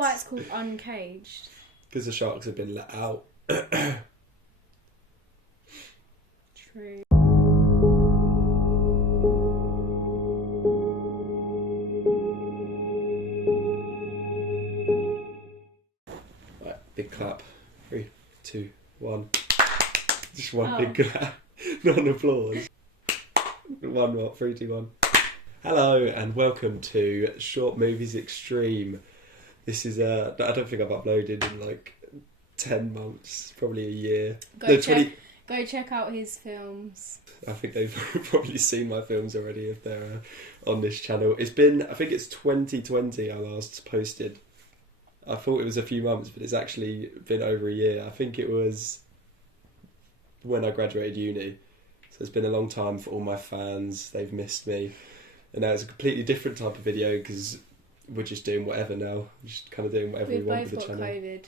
why it's called Uncaged. Because the sharks have been let out. True. Right, big clap. 3, 2, 1. Just one big clap. Not an applause. 1 more. 3, 2, 1. Hello and welcome to Short Movies Extreme. This is I don't think I've uploaded in like 10 months, probably a year. Go check out his films. I think they've probably seen my films already if they're on this channel. It's been, I think it's 2020 I last posted. I thought it was a few months, but it's actually been over a year. I think it was when I graduated uni. So it's been a long time for all my fans. They've missed me. And now it's a completely different type of video because we're just doing whatever now. We're just kind of doing whatever we want with the channel. COVID.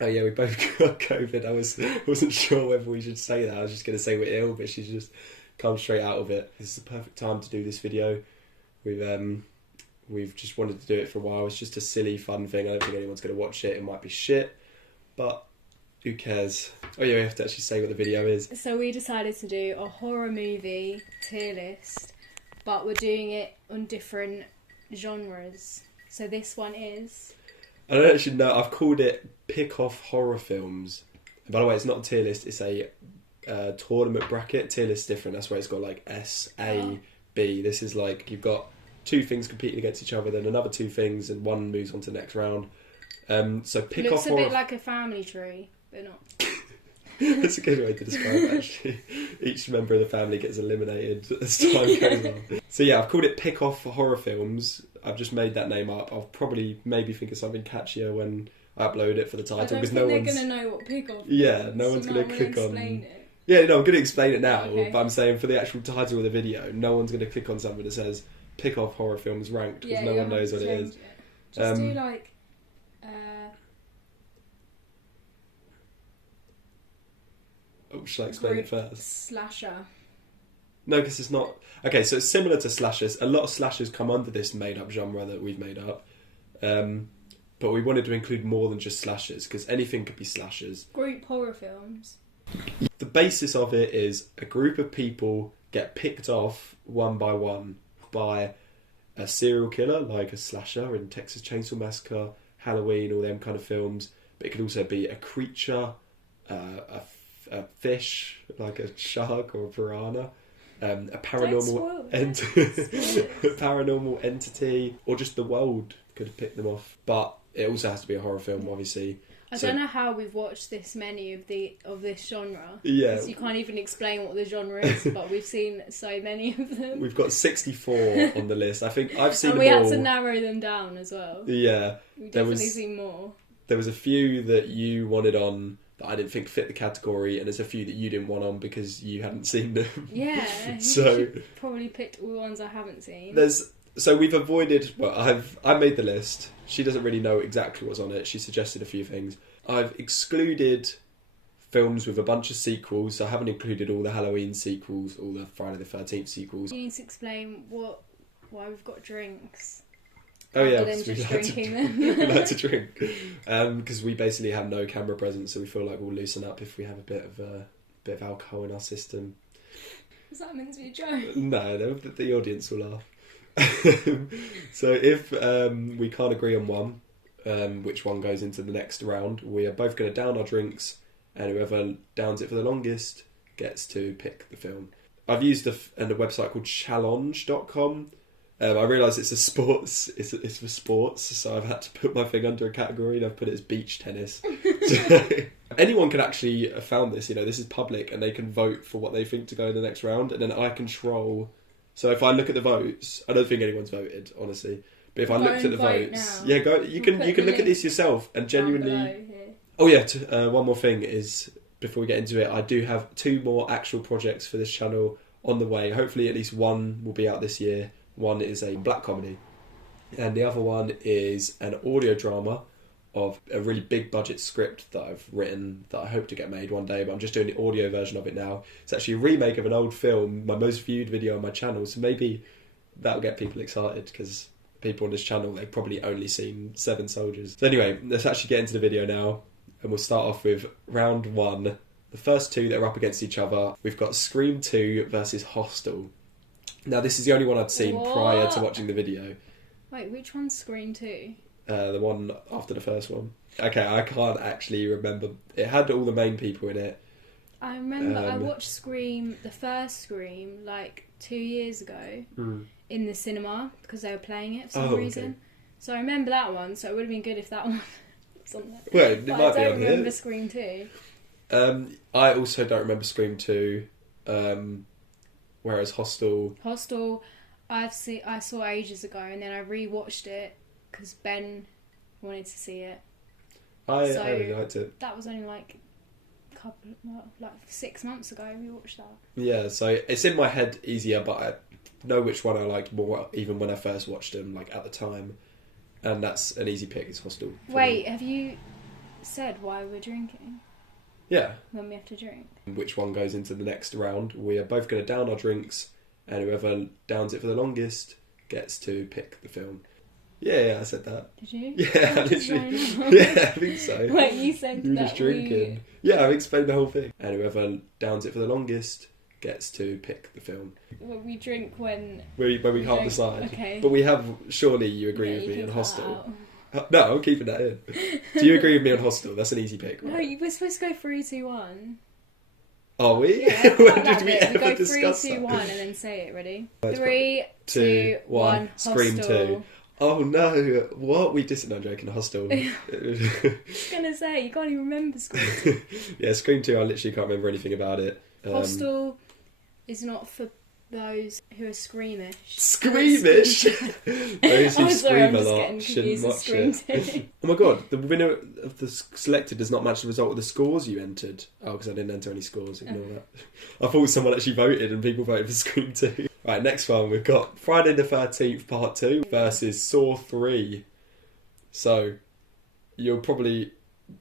Oh yeah, we both got COVID. I wasn't sure whether we should say that. I was just going to say we're ill, but she's just come straight out of it. This is the perfect time to do this video. We've just wanted to do it for a while. It's just a silly, fun thing. I don't think anyone's going to watch it. It might be shit, but who cares? Oh yeah, we have to actually say what the video is. So we decided to do a horror movie tier list, but we're doing it on different genres. So this one is... I don't actually know. I've called it Pick Off Horror Films. And by the way, it's not a tier list. It's a tournament bracket. Tier list different. That's why it's got like S, A, B. This is like you've got 2 things competing against each other, then another 2 things, and one moves on to the next round. So pick looks off. A horror... bit like a family tree, but not. That's a good way to describe it, actually. Each member of the family gets eliminated as time goes on. So yeah, I've called it Pick Off Horror Films. I've just made that name up. I'll probably maybe think of something catchier when I upload it for the title because they're going to know what Pick Off is. Yeah, no one's going to click on. It. Yeah, no, I'm going to explain it now. Okay. But I'm saying for the actual title of the video, no one's going to click on something that says Pick Off Horror Films Ranked because no one knows what it is. Just do like. Oh, should I explain it first? Slasher. No, because it's not... Okay, so it's similar to slashers. A lot of slashers come under this made-up genre that we've made up. But we wanted to include more than just slashers, because anything could be slashers. Group horror films. The basis of it is a group of people get picked off one by one by a serial killer, like a slasher in Texas Chainsaw Massacre, Halloween, all them kind of films. But it could also be a creature, a fish, like a shark or a piranha. A paranormal paranormal entity, or just the world could have picked them off. But it also has to be a horror film, obviously. I don't know how we've watched this many of this genre. Yeah, you can't even explain what the genre is, but we've seen so many of them. We've got 64 on the list. I think I've seen. And we had to narrow them down as well. Yeah, we've definitely seen more. There was a few that you wanted on that I didn't think fit the category, and there's a few that you didn't want on because you hadn't seen them. Yeah, so you probably picked all the ones I haven't seen. So we've avoided. Well, I made the list. She doesn't really know exactly what's on it. She suggested a few things. I've excluded films with a bunch of sequels. So I haven't included all the Halloween sequels, all the Friday the 13th sequels. You need to explain why we've got drinks. Oh yeah, other than just drinking them. We like to drink because we basically have no camera presence, so we feel like we'll loosen up if we have a bit of alcohol in our system. Is that meant to be a joke? No, the audience will laugh. So if we can't agree on one, which one goes into the next round, we are both going to down our drinks, and whoever downs it for the longest gets to pick the film. I've used a website called challenge.com. I realise it's for sports, so I've had to put my thing under a category, and I've put it as beach tennis. So anyone can actually have found this, this is public, and they can vote for what they think to go in the next round, and then I control. So if I look at the votes, I don't think anyone's voted, honestly. But if I looked at the votes, now. Yeah, go. You can look at this yourself and genuinely. Oh yeah, one more thing is before we get into it, I do have 2 more actual projects for this channel on the way. Hopefully, at least one will be out this year. One is a black comedy, and the other one is an audio drama of a really big budget script that I've written that I hope to get made one day, but I'm just doing the audio version of it now. It's actually a remake of an old film, my most viewed video on my channel, so maybe that'll get people excited because people on this channel, they've probably only seen Seven Soldiers. So anyway, let's actually get into the video now, and we'll start off with round one. The first two that are up against each other, we've got Scream 2 versus Hostel. Now, this is the only one I'd seen prior to watching the video. Wait, which one's Scream 2? The one after the first one. Okay, I can't actually remember. It had all the main people in it. I remember I watched Scream, the first Scream, like 2 years ago in the cinema because they were playing it for some reason. Okay. So I remember that one, so it would have been good if that one was on there. Well, it might be on here. I don't remember Scream 2. I also don't remember Scream 2. Whereas Hostel, I saw ages ago, and then I rewatched it because Ben wanted to see it. I really liked it. That was only like 6 months ago we watched that. Yeah, so it's in my head easier, but I know which one I liked more even when I first watched them, like at the time, and that's an easy pick. It's Hostel. Wait, have you said why we're drinking? Yeah. When we have to drink. Which one goes into the next round? We are both going to down our drinks, and whoever downs it for the longest gets to pick the film. Yeah, I said that. Did you? Yeah, literally. Yeah, I think so. Wait, you said you were just drinking. Yeah, I explained the whole thing. And whoever downs it for the longest gets to pick the film. Well, we drink when we can't decide. Okay. But we have. Surely you agree with me on Hostel. No, I'm keeping that in. Do you agree with me on Hostel? That's an easy pick. Right? No, you were supposed to go 3, 2, 1. Are we? Yeah, when did we ever go discuss 3, 2, that? 1 and then say it. Ready? Right, 3, 2, 1. Scream Hostel. 2. Oh no! What? We did no joking. Hostel. I was gonna say you can't even remember Scream 2. Yeah, Scream 2. I literally can't remember anything about it. Hostel is not for those who are squeamish. Squeamish? Those who scream a lot shouldn't watch it. Oh my god, the winner of the selected does not match the result of the scores you entered. Oh, because I didn't enter any scores, ignore that. I thought someone actually voted and people voted for Scream 2. Right, next one, we've got Friday the 13th Part 2 versus Saw 3. So, you'll probably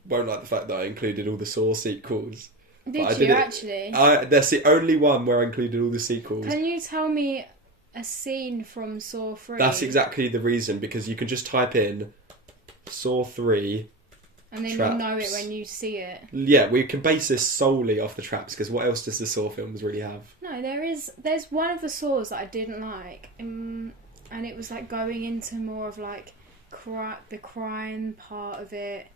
won't like the fact that I included all the Saw sequels. Did you actually? That's the only one where I included all the sequels. Can you tell me a scene from Saw 3? That's exactly the reason, because you can just type in Saw 3 and then traps. You'll know it when you see it. Yeah, we can base this solely off the traps, because what else does the Saw films really have? No, there's one of the Saws that I didn't like, and it was like going into more of like the crime part of it.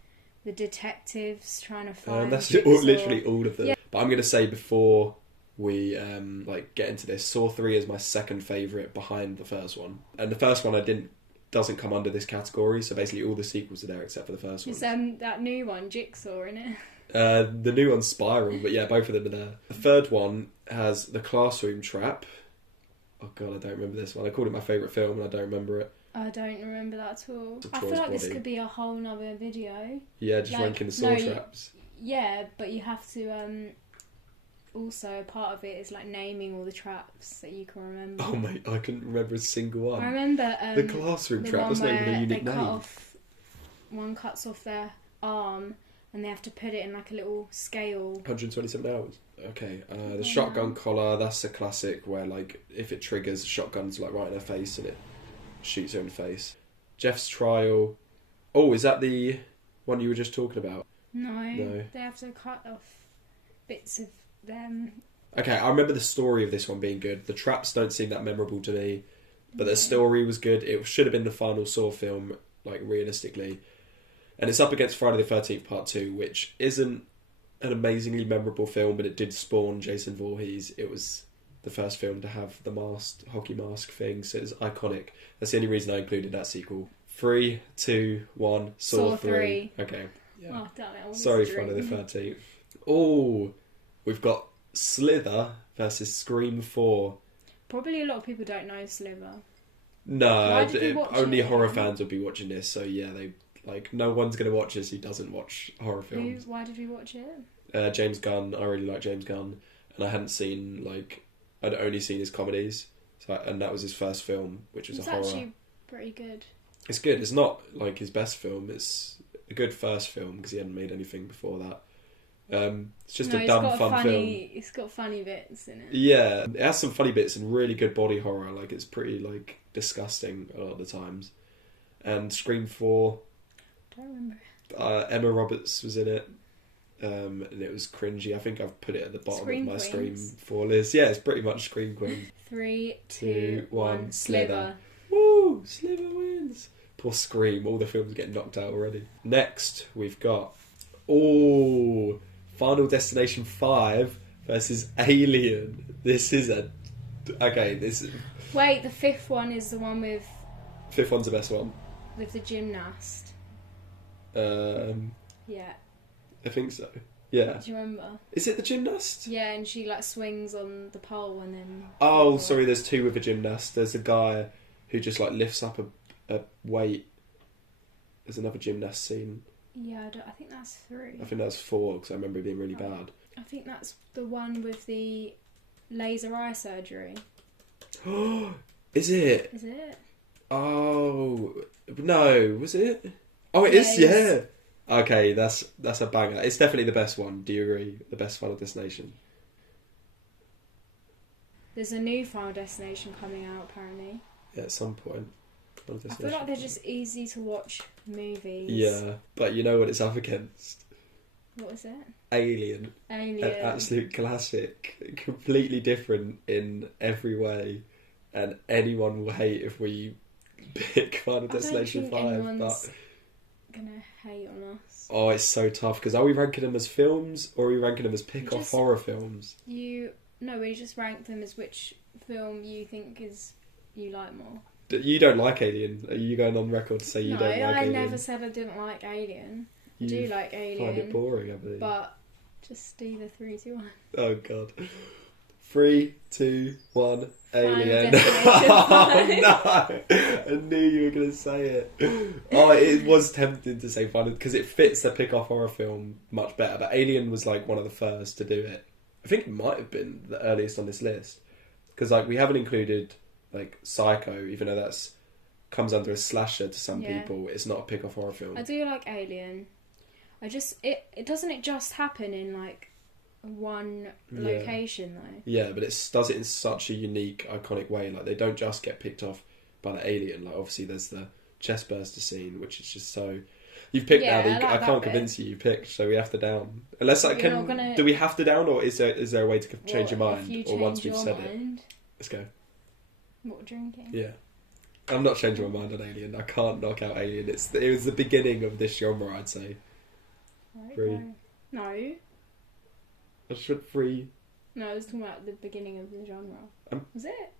The detectives trying to find. That's literally all of them. Yeah. But I'm going to say before we get into this, Saw 3 is my second favourite behind the first one, and the first one doesn't come under this category. So basically, all the sequels are there except for the first one. Is that new one Jigsaw in it? The new one's Spiral, but yeah, both of them are there. The third one has the classroom trap. Oh god, I don't remember this one. I called it my favourite film, and I don't remember it. I don't remember that at all. I feel like this could be a whole nother video. Yeah, just ranking the Saw traps. Yeah, but you have to also, part of it is like naming all the traps that you can remember. Oh mate, I couldn't remember a single one. I remember the classroom trap. That's not even a unique name. One cuts off their arm and they have to put it in like a little scale. 127 hours. Okay, the shotgun collar. That's a classic where like if it triggers, the shotgun's like right in her face and it shoots her in the face. Jeff's trial. Oh, is that the one you were just talking about? No. They have to cut off bits of them. Okay, I remember the story of this one being good. The traps don't seem that memorable to me, but the story was good. It should have been the final Saw film, like realistically. And it's up against Friday the 13th Part 2, which isn't an amazingly memorable film, but it did spawn Jason Voorhees. It was the first film to have the hockey mask thing, so it's iconic. That's the only reason I included that sequel. 3, 2, 1, Saw 3. Okay. Yeah. Oh, damn it. Sorry, Friday the 13th. Oh, we've got Slither versus Scream 4. Probably a lot of people don't know Slither. No, only horror fans would be watching this, so yeah, no one's going to watch this who doesn't watch horror films. Why did we watch it? James Gunn. I really like James Gunn, and I hadn't seen I'd only seen his comedies, and that was his first film, which was a horror. It's actually pretty good. It's good. It's not like his best film. It's a good first film because he hadn't made anything before that. It's just a dumb, fun film. It's got funny bits in it. Yeah, it has some funny bits and really good body horror. Like, it's pretty, like, disgusting a lot of the times. And Scream 4... don't remember. Emma Roberts was in it. And it was cringy. I think I've put it at the bottom of my Scream 4 list. Yeah, it's pretty much Scream Queen. 3, 2, 1, Slither. Woo! Slither wins. Poor Scream. All the films getting knocked out already. Next, we've got... Final Destination 5 versus Alien. This is a... Okay, this... Wait, the fifth one is the one with... Fifth one's the best one. With the gymnast. Yeah. I think so. Yeah. Do you remember? Is it the gymnast? Yeah, and she like swings on the pole and then... Oh, sorry, there's two with a gymnast. There's a guy who just like lifts up a weight. There's another gymnast scene. Yeah, I think that's 3. I think that's 4 because I remember it being really bad. I think that's the one with the laser eye surgery. Is it? Is it? Oh, no, was it? Oh, it is, yeah. Okay, that's a banger. It's definitely the best one. Do you agree? The best Final Destination. There's a new Final Destination coming out, apparently. Yeah, at some point. I feel like they're just easy to watch movies. Yeah, but you know what it's up against? What is it? Alien. An absolute classic. Completely different in every way. And anyone will hate if we pick Final Destination 5. But gonna hate on us. Oh, it's so tough because are we ranking them as films or are we ranking them as pick-off horror films? We just rank them as which film you think you like more. You don't like Alien? Are you going on record to say you don't like Alien? No, I never said I didn't like Alien. I do like Alien. Find it boring, I believe. But just do the 3, 2, 1. Oh god. 3, 2, 1, Alien. Oh no! I knew you were going to say it. Oh, it was tempting to say Final because it fits the pick-off horror film much better. But Alien was like one of the first to do it. I think it might have been the earliest on this list because like we haven't included like Psycho, even though that's comes under a slasher to some people. It's not a pick-off horror film. I do like Alien. It doesn't just happen in like one location though. Yeah, but it does it in such a unique, iconic way. Like they don't just get picked off by the alien. Like obviously there's the chest burster scene, which is just so. You've picked now. I can't convince you picked, so we have to down. Unless I can. Do we have to down, or is there a way to change your mind? Or once we've said it, let's go. What drinking? Yeah. I'm not changing my mind on Alien. I can't knock out Alien. It was the beginning of this genre, I'd say. Right, 3. No. I should 3. No, I was talking about the beginning of the genre. Was it?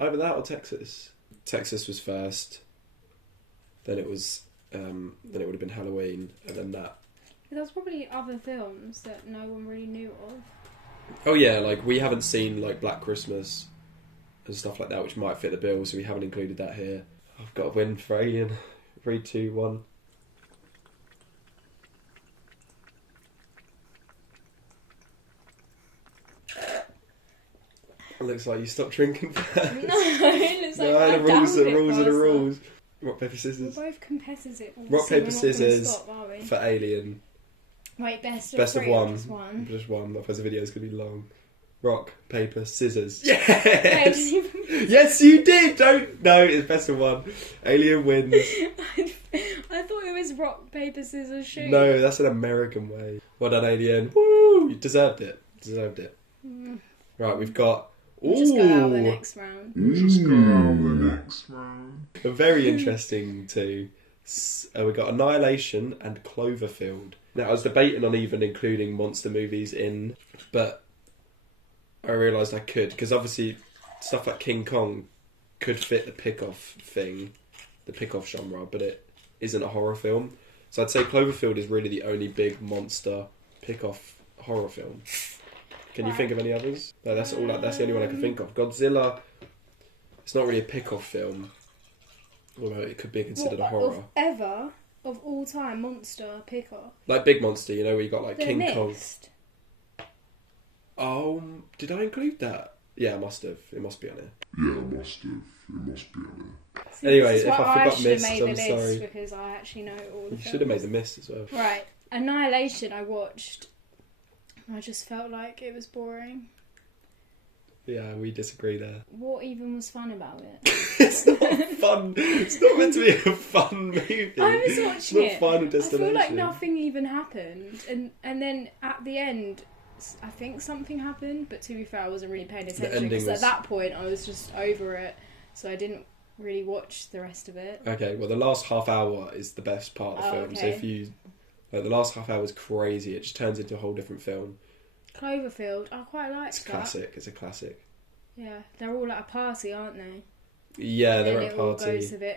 Either that or Texas. Texas was first. Then it was. Then it would have been Halloween, and then that. There was probably other films that no one really knew of. Oh yeah, like we haven't seen like Black Christmas and stuff like that, which might fit the bill, so we haven't included that here. I've got a win for Alien. 3, 2, 1. It looks like you stopped drinking first. No, it looks like the rules are the rules. Rock, paper, scissors. We're both competitive. Rock, paper, scissors for Alien. Wait, best of one. Just one. Otherwise the video's going to be long. Rock, paper, scissors. Yes! Yes, you did! No, it's best of one. Alien wins. I thought it was rock, paper, scissors, shoot. No, that's an American way. Well done, Alien. Woo! You deserved it. Right, we've got... Just go out the next round. A very interesting two. We've got Annihilation and Cloverfield. Now, I was debating on even including monster movies in, but I realised I could, because obviously stuff like King Kong could fit the pick-off thing, the pick-off genre, but it isn't a horror film. So I'd say Cloverfield is really the only big monster pick-off horror film. Can you think of any others? No, that's the only one I can think of. Godzilla, it's not really a pick-off film, although it could be considered a horror. Of all time, monster pick-off? Like Big Monster, you know, where you got like The King Mist. Kong. Did I include that? Yeah, I must have. It must be on it. See, anyway, if I forgot Mist, I'm sorry. Because I actually know all the films. You should have made the Mist as well. Right. Annihilation I watched I just felt like it was boring. Yeah, we disagree there. What even was fun about it? It's not fun. It's not meant to be a fun movie. I was watching it. It's not Final Destination. I feel like nothing even happened. And then at the end, I think something happened, but to be fair, I wasn't really paying attention. Because at that point, I was just over it. So I didn't really watch the rest of it. Okay, well, the last half hour is the best part of the film. Okay. So if you... the last half hour is crazy. It just turns into a whole different film. Cloverfield, I quite liked It's classic. It's a classic. Yeah, they're all at a party, aren't they? Yeah, they're at a party. All goes a bit.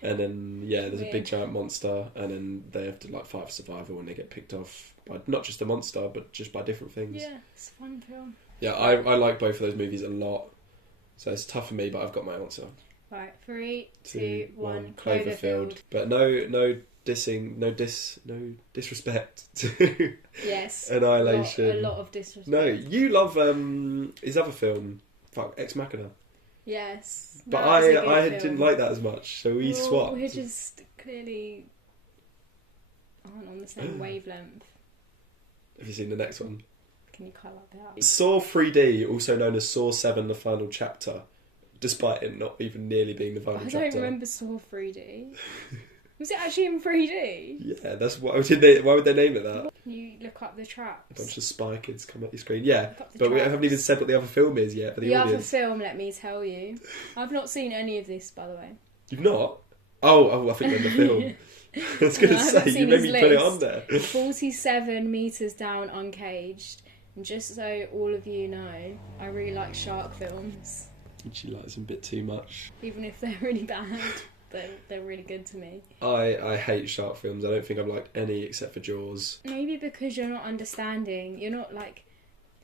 And then, there's a big giant monster, and then they have to, fight for survival, and they get picked off by not just a monster, but just by different things. Yeah, it's a fun film. Yeah, I like both of those movies a lot. So it's tough for me, but I've got my answer. Right, 3, 2, 1, Cloverfield. Cloverfield. But no disrespect to Yes. Annihilation. A lot of disrespect. No, you love his other film, Ex Machina. Yes. But I didn't like that as much, so we swapped. We're just clearly aren't on the same wavelength. Have you seen the next one? Can you colour that out? Saw 3D, also known as Saw 7, the final chapter, despite it not even nearly being the final chapter. I don't remember Saw 3D. Was it actually in 3D? Yeah, that's why would they name it that? Can you look up the traps? A bunch of spy kids come up your screen. Yeah, but we traps. haven't even said what the other film is yet for the audience. Other film, let me tell you. I've not seen any of this, by the way. You've not? Oh, I think in the film. I was going to say, you made me put it on there. 47 metres down, Uncaged. And just so all of you know, I really like shark films. She likes them a bit too much. Even if they're really bad. They're really good to me. I hate shark films. I don't think I've liked any except for Jaws. Maybe because you're not understanding. You're not,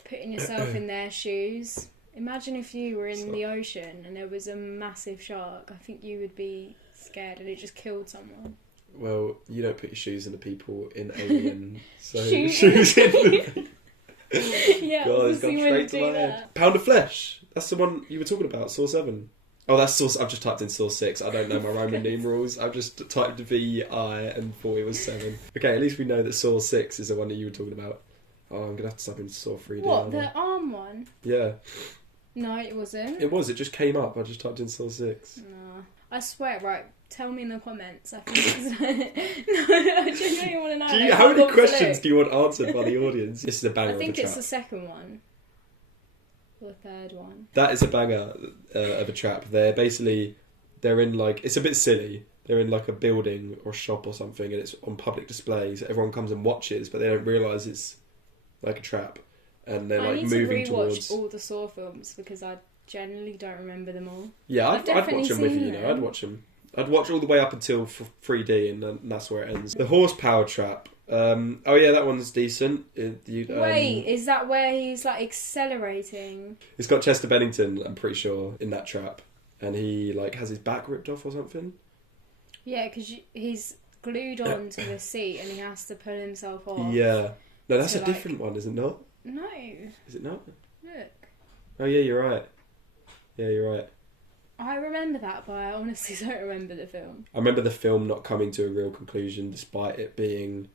putting yourself in their shoes. Imagine if you were in the ocean and there was a massive shark. I think you would be scared and it just killed someone. Well, you don't put your shoes in the people in Alien. So shoes in the people. Yeah, God, it's gone straight to my head. Pound of Flesh. That's the one you were talking about, Saw 7. Oh, that's Saw... I've just typed in Saw 6. I don't know my Roman numerals. I've just typed VI and thought it was 7. Okay, at least we know that Saw 6 is the one that you were talking about. Oh, I'm going to have to type in Saw 3D. What, the arm one? Yeah. No, it wasn't. It was. It just came up. I just typed in Saw 6. No. I swear, right, tell me in the comments. I think it's... No, I genuinely want to know. How many questions do you want answered by the audience? This is a banger of a trap. I think it's the second one. Or the third one. That is a banger of a trap. They're in it's a bit silly. They're in a building or a shop or something and it's on public display. So everyone comes and watches, but they don't realise it's like a trap. And they're moving towards... I need to rewatch all the Saw films because I generally don't remember them all. Yeah, I'd watch them with you, I'd watch them. I'd watch all the way up until 3D and then that's where it ends. The horsepower trap. That one's decent. Wait, is that where he's accelerating? It's got Chester Bennington, I'm pretty sure, in that trap. And he has his back ripped off or something. Yeah, because he's glued onto the seat and he has to pull himself off. Yeah. No, that's a different one, is it not? No. Is it not? Look. Oh yeah, you're right. Yeah, you're right. I remember that, but I honestly don't remember the film. I remember the film not coming to a real conclusion despite it being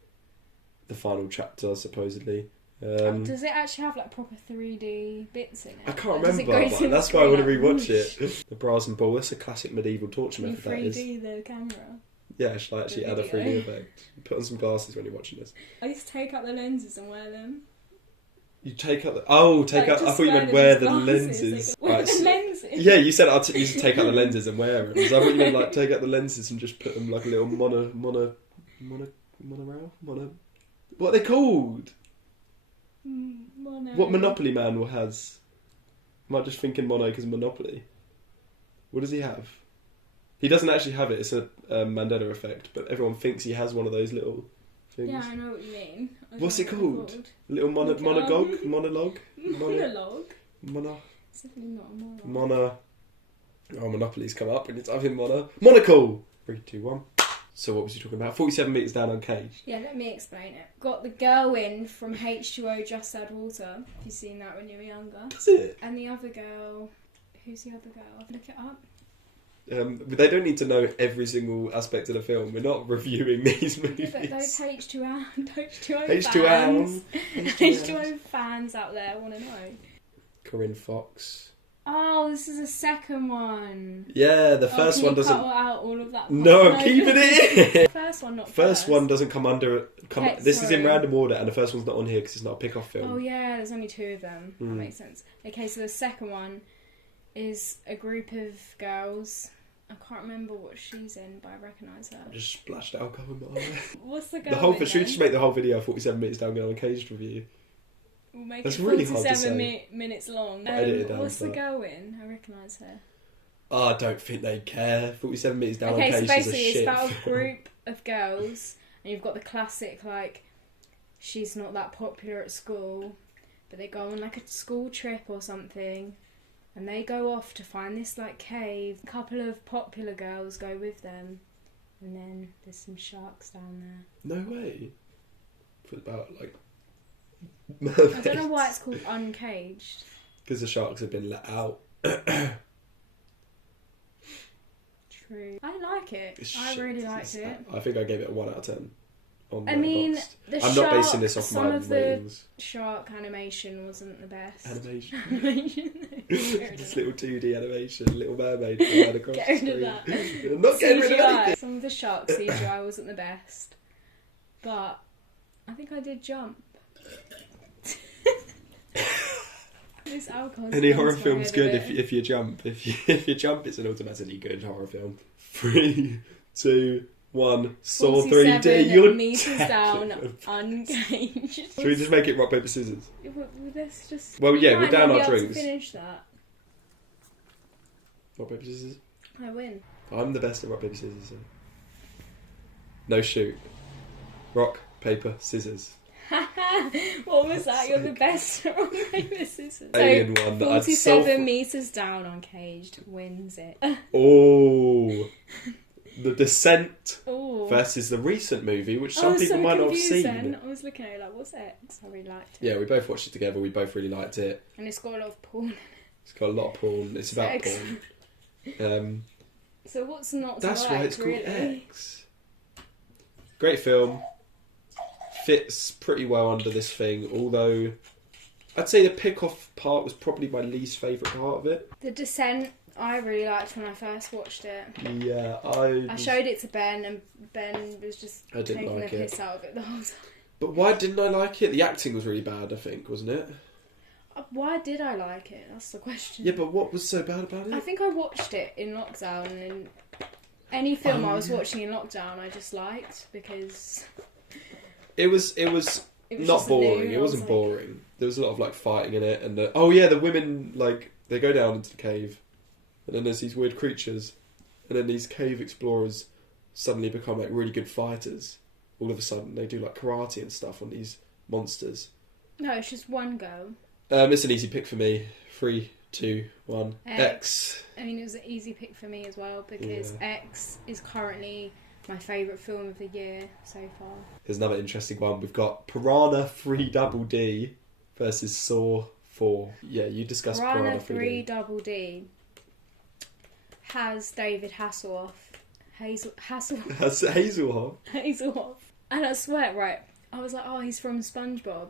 the final chapter, supposedly. Does it actually have proper 3D bits in it? I can't remember, but that's why I want to rewatch it. The Brass and Ball, that's a classic medieval torture method. Can you 3D the camera? Yeah, shall I actually add a 3D effect? Put on some glasses when you're watching this. I used to take out the lenses and wear them. You take out the... Oh, take out... I thought you meant wear the lenses. Wear the lenses. Yeah, you said I used to take out the lenses and wear them. So I thought you meant take out the lenses and just put them a little monorail? What are they called? What Monopoly man has? Am I just thinking mono because Monopoly? What does he have? He doesn't actually have it. It's a Mandela effect, but everyone thinks he has one of those little things. Yeah, I know what you mean. What's it called? Little monologue? Monologue? It's definitely not a monologue. Oh, Monopoly's come up and it's having Monocle! 3, 2, 1. So what was you talking about? 47 metres down Uncaged. Yeah, let me explain it. Got the girl in from H2O Just Add Water. Have you seen that when you were younger? Does it? And the other girl... Who's the other girl? Look it up. They don't need to know every single aspect of the film. We're not reviewing these movies. Yeah, but those H2O fans out there want to know. Corinne Fox. Oh, this is a second one. Yeah, the first one doesn't. Cut out all of that. No, I'm keeping it in. First one, not first one doesn't come under. This sorry. is in random order, and the first one's not on here because it's not a pick-off film. Oh yeah, there's only 2 of them. That makes sense. Okay, so the second one is a group of girls. I can't remember what she's in, but I recognise her. I just splashed alcohol in my eye. What's the girl? Should we just make the whole video 47 minutes down going Uncaged review? We'll make That's it really 47 hard to say. minutes long. Edit it down what's for the that. girl in? I recognise her. Oh, I don't think they care. 47 minutes down Okay, so Uncaged is a basically shit it's about a film. group of girls, and you've got the classic, like, she's not that popular at school, but they go on, like, a school trip or something, and they go off to find this, like, cave. A couple of popular girls go with them, and then there's some sharks down there. No way. It's about, like, mermaids. I don't know why it's called Uncaged. Because the sharks have been let out. True. I like it. I really liked it. I think I gave it a 1 out of 10. I'm not basing this off my ratings. The shark animation wasn't the best. Animation. This little 2D animation, Little Mermaid flying across the Get rid screen. of that. I'm not getting rid of anything. Some of the shark CGI wasn't the best, but I think I did jump. This alcohol. Any horror film's good if you jump. If you jump, it's an automatically good horror film. 3, 2, 1. Saw 3D. You're meters down. Uncaged. Should we just make it rock paper scissors? Let's just. Well, yeah, we're down our To drinks. finish that. Rock paper scissors. I win. I'm the best at rock paper scissors. So. No shoot. Rock paper scissors. What was that? You're the best at rock paper scissors. Alien one that 47 meters down Uncaged wins it. Oh, The Descent Ooh. versus the recent movie, which some people might not have seen. Then. I was looking at it like, what's it? I really liked it. Yeah, we both watched it together. We both really liked it. And it's got a lot of porn. It's got a lot of porn. It's about porn. So what's not to that's like, why it's called really? X. Great film. Fits pretty well under this thing, although I'd say the pick-off part was probably my least favourite part of it. The Descent, I really liked when I first watched it. Yeah, I showed it to Ben, and Ben was just taking the piss out of it the whole time. But why didn't I like it? The acting was really bad, I think, wasn't it? Why did I like it? That's the question. Yeah, but what was so bad about it? I think I watched it in lockdown, and any film I was watching in lockdown I just liked, because... It was not boring. It wasn't boring. There was a lot of like fighting in it, and the women, like, they go down into the cave, and then there's these weird creatures, and then these cave explorers suddenly become like really good fighters. All of a sudden, they do like karate and stuff on these monsters. No, it's just one go. It's an easy pick for me. 3, 2, 1. X. I mean, it was an easy pick for me as well, because X is currently my favourite film of the year so far. Here's another interesting one. We've got Piranha 3DD versus Saw 4. Yeah, you discussed Piranha 3DD has David Hasselhoff. Hasselhoff. And I swear, right, I was like, oh, he's from SpongeBob.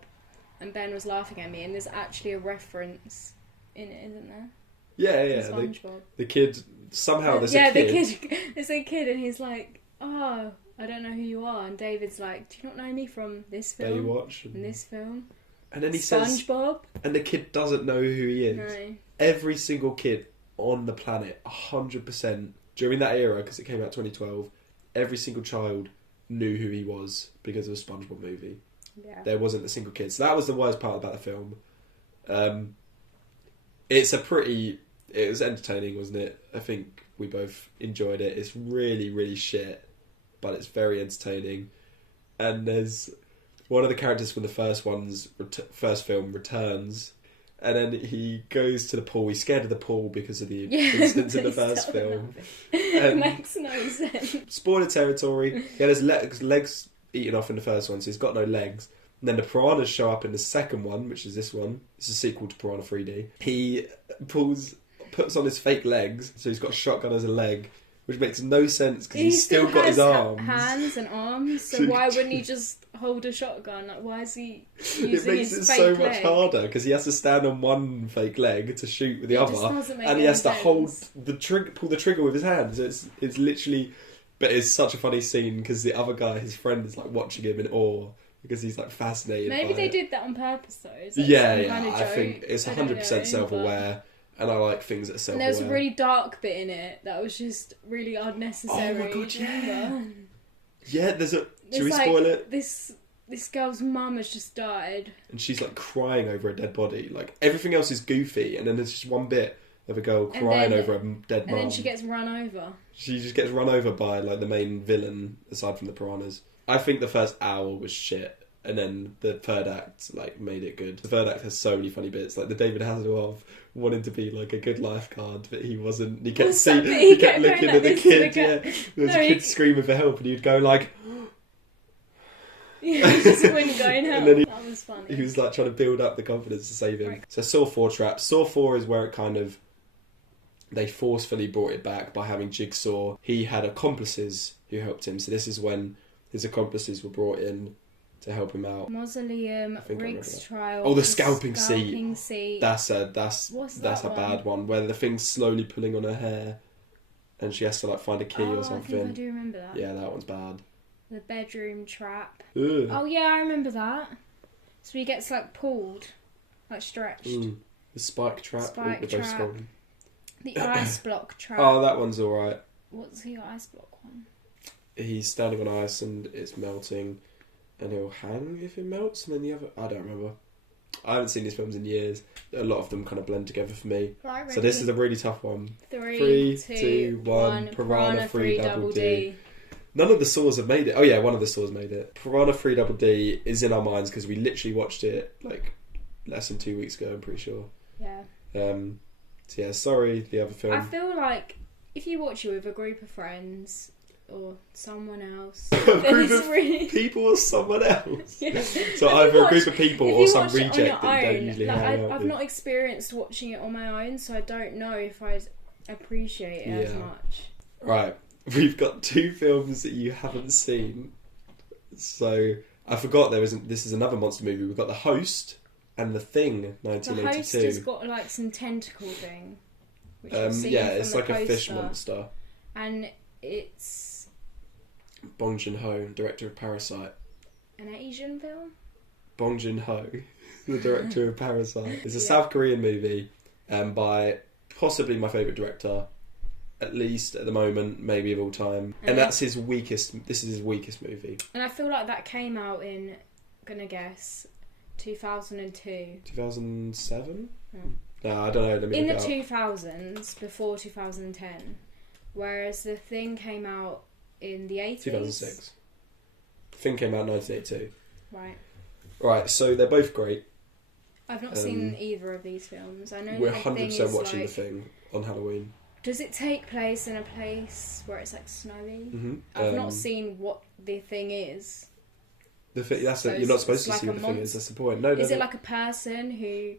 And Ben was laughing at me, and there's actually a reference in it, isn't there? Yeah. SpongeBob. The kid, somehow there's a kid. There's a kid, and he's like, oh, I don't know who you are. And David's like, do you not know me from this film? Baywatch. And this film? And then he says... SpongeBob? And the kid doesn't know who he is. No. Every single kid on the planet, 100%, during that era, because it came out 2012, every single child knew who he was because of a SpongeBob movie. Yeah. There wasn't a single kid. So that was the worst part about the film. It was entertaining, wasn't it? I think we both enjoyed it. It's really, really shit, but it's very entertaining. And there's one of the characters from the first film returns, and then he goes to the pool. He's scared of the pool because of the incidents in the first film. It makes no sense. Spoiler territory. He had his legs eaten off in the first one, so he's got no legs. And then the piranhas show up in the second one, which is this one. It's a sequel to Piranha 3D. He pulls puts on his fake legs, so he's got a shotgun as a leg, which makes no sense because he's still got his arms. Hands and arms, so why wouldn't he just hold a shotgun? Like, why is he using his fake leg? It makes it so much harder because he has to stand on one fake leg to shoot with the other, and he has to pull the trigger with his hands. It's literally, but it's such a funny scene because the other guy, his friend, is like watching him in awe. Because he's like fascinated. Maybe they did that on purpose though. I think it's 100% self-aware, and I like things that are self-aware. And there was a really dark bit in it that was just really unnecessary. Oh my god, yeah. Yeah, should we spoil it? This girl's mum has just died, and she's like crying over a dead body. Like everything else is goofy, and then there's just one bit of a girl crying over a dead mum. And then she gets run over. She just gets run over by like the main villain, aside from the piranhas. I think the first hour was shit, and then the third act like made it good. The third act has so many funny bits, like the David Hasselhoff wanting to be like a good lifeguard, but he wasn't. He kept looking at the kid. Yeah, there was a kid screaming for help, and he'd go like, yeah, he just wouldn't go and help. That was funny. He was like trying to build up the confidence to save him. Right. So Saw 4 trap. Saw 4 is where it kind of they forcefully brought it back by having Jigsaw. He had accomplices who helped him. So this is when his accomplices were brought in to help him out. Mausoleum, Riggs trial. Oh, the scalping seat. That's a bad one where the thing's slowly pulling on her hair, and she has to like find a key or something. I think I do remember that. Yeah, that one's bad. The bedroom trap. Ugh. Oh yeah, I remember that. So he gets like pulled, like stretched. The spike trap. The ice block trap. Oh, that one's alright. What's the ice block one? He's standing on ice and it's melting, and he'll hang if it melts, and then the other... I don't remember. I haven't seen these films in years. A lot of them kind of blend together for me. Right, so this is a really tough one. 3, 2, 1. Piranha 3 Double D. None of the Saws have made it. Oh yeah, one of the Saws made it. Piranha 3 Double D is in our minds because we literally watched it like less than 2 weeks ago, I'm pretty sure. Yeah. So yeah, sorry, the other film. I feel like if you watch it with a group of friends... or someone else. A group of people or someone else. Yeah. So either a group of people or some reject that don't usually hang out I've not experienced watching it on my own, so I don't know if I appreciate it as much. Right, we've got 2 films that you haven't seen. So I forgot this is another monster movie. We've got The Host and The Thing, 1982. The Host has got like some tentacle thing. Which it's like a fish monster. And it's Bong Joon-ho, director of Parasite. An Asian film? Bong Joon-ho, the director of Parasite. It's a South Korean movie by possibly my favourite director, at least at the moment, maybe of all time. And that's his weakest... This is his weakest movie. And I feel like that came out in, gonna guess, 2002. 2007? No, I don't know. Let me in the 2000s, before 2010. Whereas The Thing came out in the 80s? 2006. The Thing came out in 1982. Right, so they're both great. I've not seen either of these films. I know we're 100% watching The Thing on Halloween. Does it take place in a place where it's like snowy? Mm-hmm. I've not seen what The Thing is. You're not supposed to see what The Thing is. That's the point. No, is it like a person who?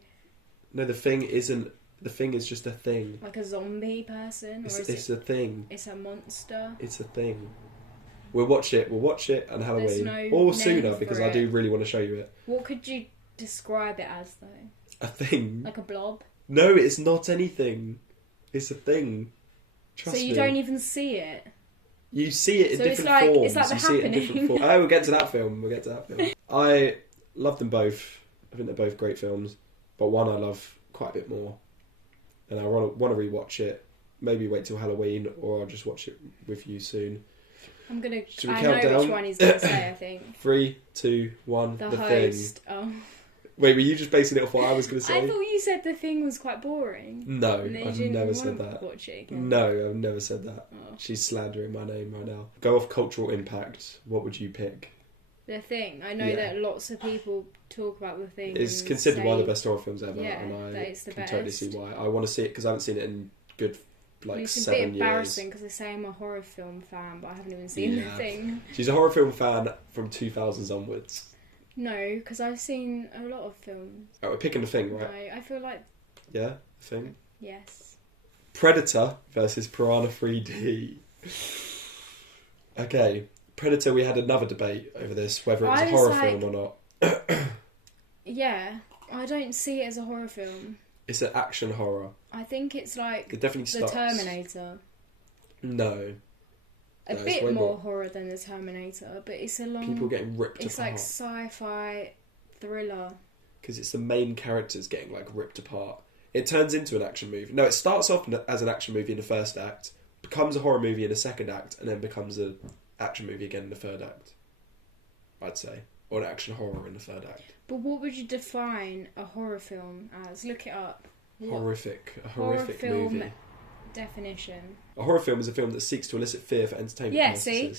No, The Thing isn't. The Thing is just a thing. Like a zombie person? It's a thing. It's a monster? It's a thing. We'll watch it on Halloween. Or sooner, because I do really want to show you it. What could you describe it as, though? A thing. Like a blob? No, it's not anything. It's a thing. Trust me. So you don't even see it? You see it in different forms. It's like The Happening. Oh, we'll get to that film. I love them both. I think they're both great films. But one I love quite a bit more. And I want to rewatch it. Maybe wait till Halloween, or I'll just watch it with you soon. I know down? which one he's going to say, I think. 3, 2, 1, The Host. Thing. Oh. Wait, were you just basing it off what I was going to say? I thought you said The Thing was quite boring. No, I've never said that. Watch it again. No, I've never said that. Oh. She's slandering my name right now. Go off cultural impact. What would you pick? The Thing. I know that lots of people talk about The Thing. It's considered one of the best horror films ever, and I can totally see why. I want to see it because I haven't seen it in good 7 years. It's a bit embarrassing because they say I'm a horror film fan, but I haven't even seen The Thing. She's a horror film fan from 2000s onwards. No, because I've seen a lot of films. Oh, we're picking The Thing, right? No, I feel like... Yeah, The Thing? Yes. Predator versus Piranha 3D. Okay, Predator, we had another debate over this, whether it was a horror film or not. Yeah, I don't see it as a horror film. It's an action horror. I think it's like it definitely starts. The Terminator. No. A bit more horror than The Terminator, but it's a long... People getting ripped apart. It's like sci-fi thriller. Because it's the main characters getting like ripped apart. It turns into an action movie. No, it starts off as an action movie in the first act, becomes a horror movie in the second act, and then becomes an action movie again in the third act. I'd say. Or an action horror in the third act. But what would you define a horror film as? Look it up. Horrific. A horror horrific film movie. Definition. A horror film is a film that seeks to elicit fear for entertainment purposes. See?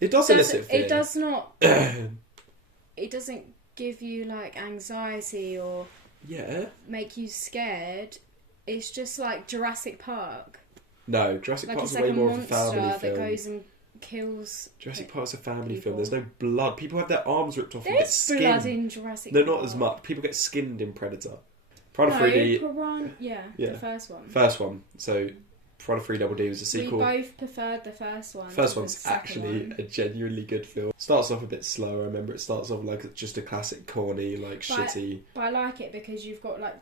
It does elicit fear. It does not... it doesn't give you, like, anxiety or... Yeah. Make you scared. It's just like Jurassic Park. No, Jurassic Park's way more of a family film. That goes and kills... Jurassic Park's a family film. There's no blood. People have their arms ripped off and get There's skinned. blood in Jurassic Park. No, not as much. People get skinned in Predator. Piranha 3D... Piranha... Yeah, the first one. First one. So, Piranha 3 Double D was a sequel. We both preferred the first one. First one's actually a genuinely good film. Starts off a bit slower. I remember it starts off like just a classic corny, like shitty... But I like it because you've got like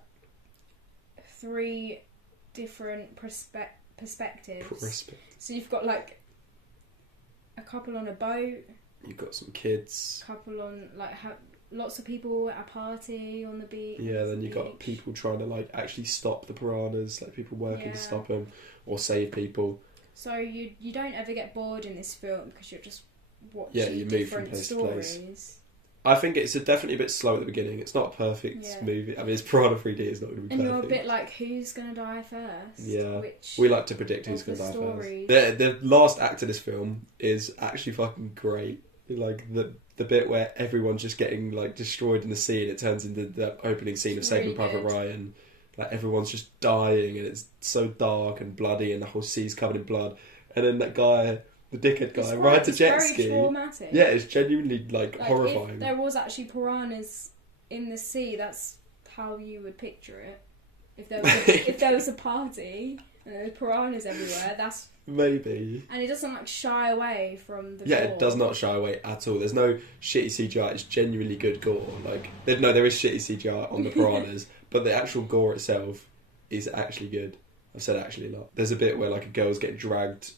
3 different perspectives. So you've got like a couple on a boat. You've got some kids. Couple on like lots of people at a party on the beach. Yeah, then you got people trying to like actually stop the piranhas, like people working to stop them or save people. So you don't ever get bored in this film because you're just watching different stories. To place. I think it's definitely a bit slow at the beginning. It's not a perfect movie. I mean, it's Piranha 3D. It's not going to be perfect. And you're a bit like, who's going to die first? Yeah. We like to predict who's going to die first. The last act of this film is actually fucking great. Like, the bit where everyone's just getting, like, destroyed in the sea and it turns into the opening scene of Saving Private Ryan. Like, everyone's just dying and it's so dark and bloody and the whole sea's covered in blood. And then that guy... The dickhead guy rides a jet ski. It's very traumatic. Yeah, it's genuinely like horrifying. If there was actually piranhas in the sea, that's how you would picture it. If there was a party and there were piranhas everywhere, that's maybe. And it doesn't like shy away from the. Yeah, gore. It does not shy away at all. There's no shitty CGI. It's genuinely good gore. Like there is shitty CGI on the piranhas, but the actual gore itself is actually good. I've said actually a lot. There's a bit where like a girl's getting dragged.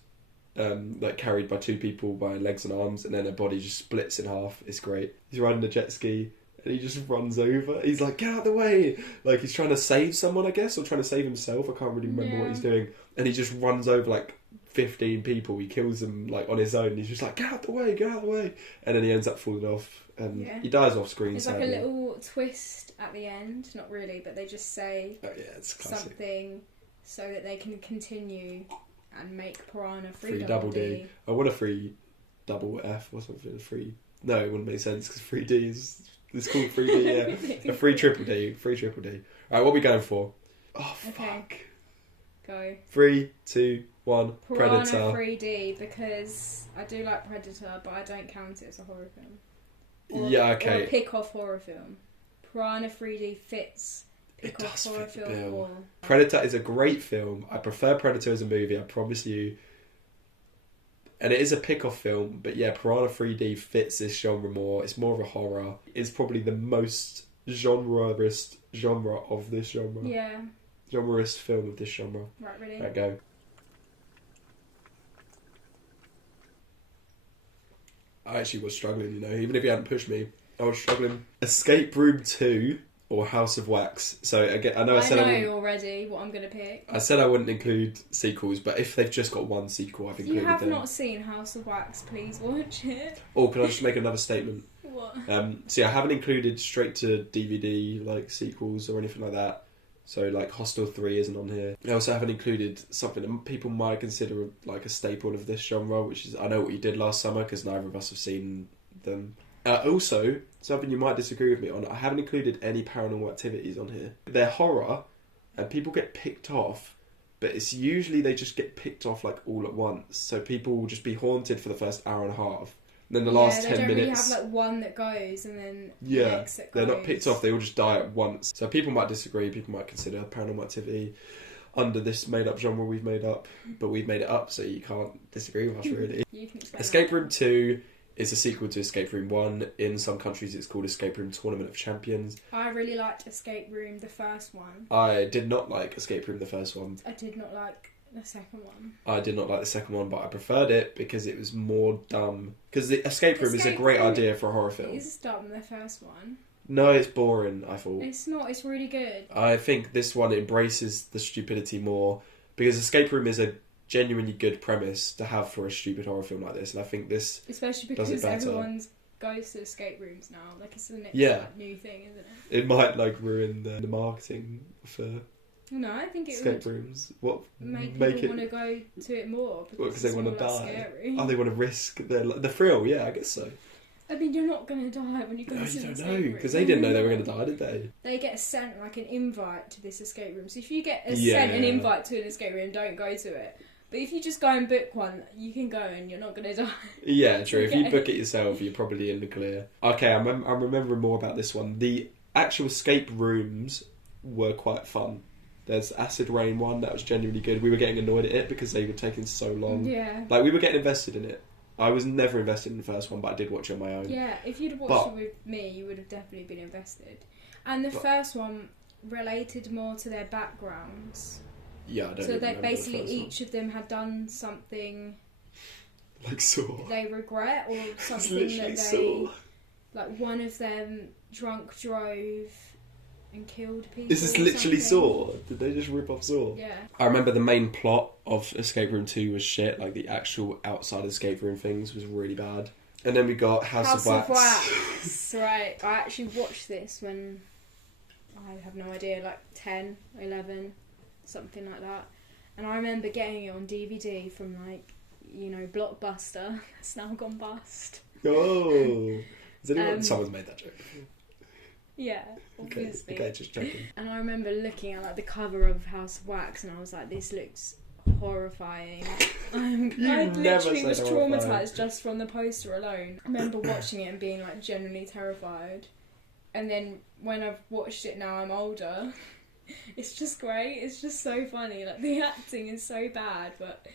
Like carried by 2 people by legs and arms, and then her body just splits in half. It's great. He's riding a jet ski and he just runs over. He's like, get out of the way! Like he's trying to save someone, I guess, or trying to save himself. I can't really remember what he's doing. And he just runs over like 15 people. He kills them like on his own. He's just like, get out of the way, get out of the way! And then he ends up falling off and he dies off screen. It's like a little twist at the end. Not really, but they just say it's something so that they can continue and make Piranha 3 double D. I want a 3 double F or something. No, it wouldn't make sense because 3D is... It's called 3D, yeah. A 3 triple D. 3 triple D. Alright, what are we going for? Oh, fuck. Go. 3, 2, 1. Piranha Predator. 3D, because I do like Predator, but I don't count it as a horror film. Or a pick-off horror film. Piranha 3D fits... It does fit the bill. Predator is a great film. I prefer Predator as a movie, I promise you. And it is a pick-off film, but yeah, Piranha 3D fits this genre more. It's more of a horror. It's probably the most genre-ist genre of this genre. Yeah. Genre-ist film of this genre. Right, ready? Right, go. I actually was struggling, you know. Even if you hadn't pushed me, I was struggling. Escape Room 2... or House of Wax. So again, I know already what I'm going to pick. I said I wouldn't include sequels, but if they've just got one sequel, I've included them. If you have not seen House of Wax, please watch it. Oh, can I just make another statement? What? So yeah, I haven't included straight to DVD like sequels or anything like that. So like Hostel 3 isn't on here. I also haven't included something that people might consider like a staple of this genre, which is I Know What You Did Last Summer, because neither of us have seen them. Also, something you might disagree with me on, I haven't included any Paranormal Activities on here. They're horror, and people get picked off, but it's usually they just get picked off like all at once. So people will just be haunted for the first hour and a half. And then the last 10 minutes... they don't really have like one that goes, and then the next that goes. They're not picked off, they all just die at once. So people might disagree, people might consider Paranormal Activity under this made-up genre we've made up, but we've made it up, so you can't disagree with us, really. You can explain Escape that. Room 2 is a sequel to Escape Room 1. In some countries, it's called Escape Room Tournament of Champions. I really liked Escape Room, the first one. I did not like Escape Room, the first one. I did not like the second one. I did not like the second one, but I preferred it because it was more dumb. Because the Escape Room is a great idea for a horror film. It is dumb, the first one. No, it's boring, I thought. It's not, it's really good. I think this one embraces the stupidity more, because Escape Room is a genuinely good premise to have for a stupid horror film like this, and I think this especially does because it better. everyone goes to escape rooms now. Like, it's the next new thing, isn't it? It might ruin the marketing for No, I think it escape would rooms. What make make people it? want to go to it more Because they want to die. Scary. Oh, they want to risk the thrill. Yeah, I guess so. I mean, you're not going to die when you go No, to you an don't escape know, room. because they didn't know they were going to die, did they? They get sent like an invite to this escape room. So if you get Yeah. sent an invite to an escape room, don't go to it. But if you just go and book one, you can go and you're not going to die. Yeah, true. If you Okay. book it yourself, you're probably in the clear. Okay, I'm remembering more about this one. The actual escape rooms were quite fun. There's Acid Rain one that was genuinely good. We were getting annoyed at it because they were taking so long. Yeah. Like, we were getting invested in it. I was never invested in the first one, but I did watch it on my own. Yeah, if you'd watched it with me, you would have definitely been invested. And the first one related more to their backgrounds. Yeah, I don't So even they remember basically the first each of them had done something one. Like Saw. they regret, or It's something literally that Saw. like one of them drunk drove and killed people. This is or literally something. Saw. Did they just rip off Saw? Yeah. I remember the main plot of Escape Room 2 was shit. Like, the actual outside escape room things was really bad. And then we got House of Wax. Right. I actually watched this when I have no idea, like 10, 11, something like that. And I remember getting it on DVD from, like, you know, Blockbuster. It's now gone bust. Oh. Has anyone... Someone's made that joke before. Yeah, obviously. Okay, just checking. And I remember looking at, like, the cover of House of Wax, and I was like, this looks horrifying. I literally was traumatised just from the poster alone. I remember watching it and being, like, genuinely terrified. And then when I've watched it now, I'm older. It's just great. It's just so funny. Like, the acting is so bad, but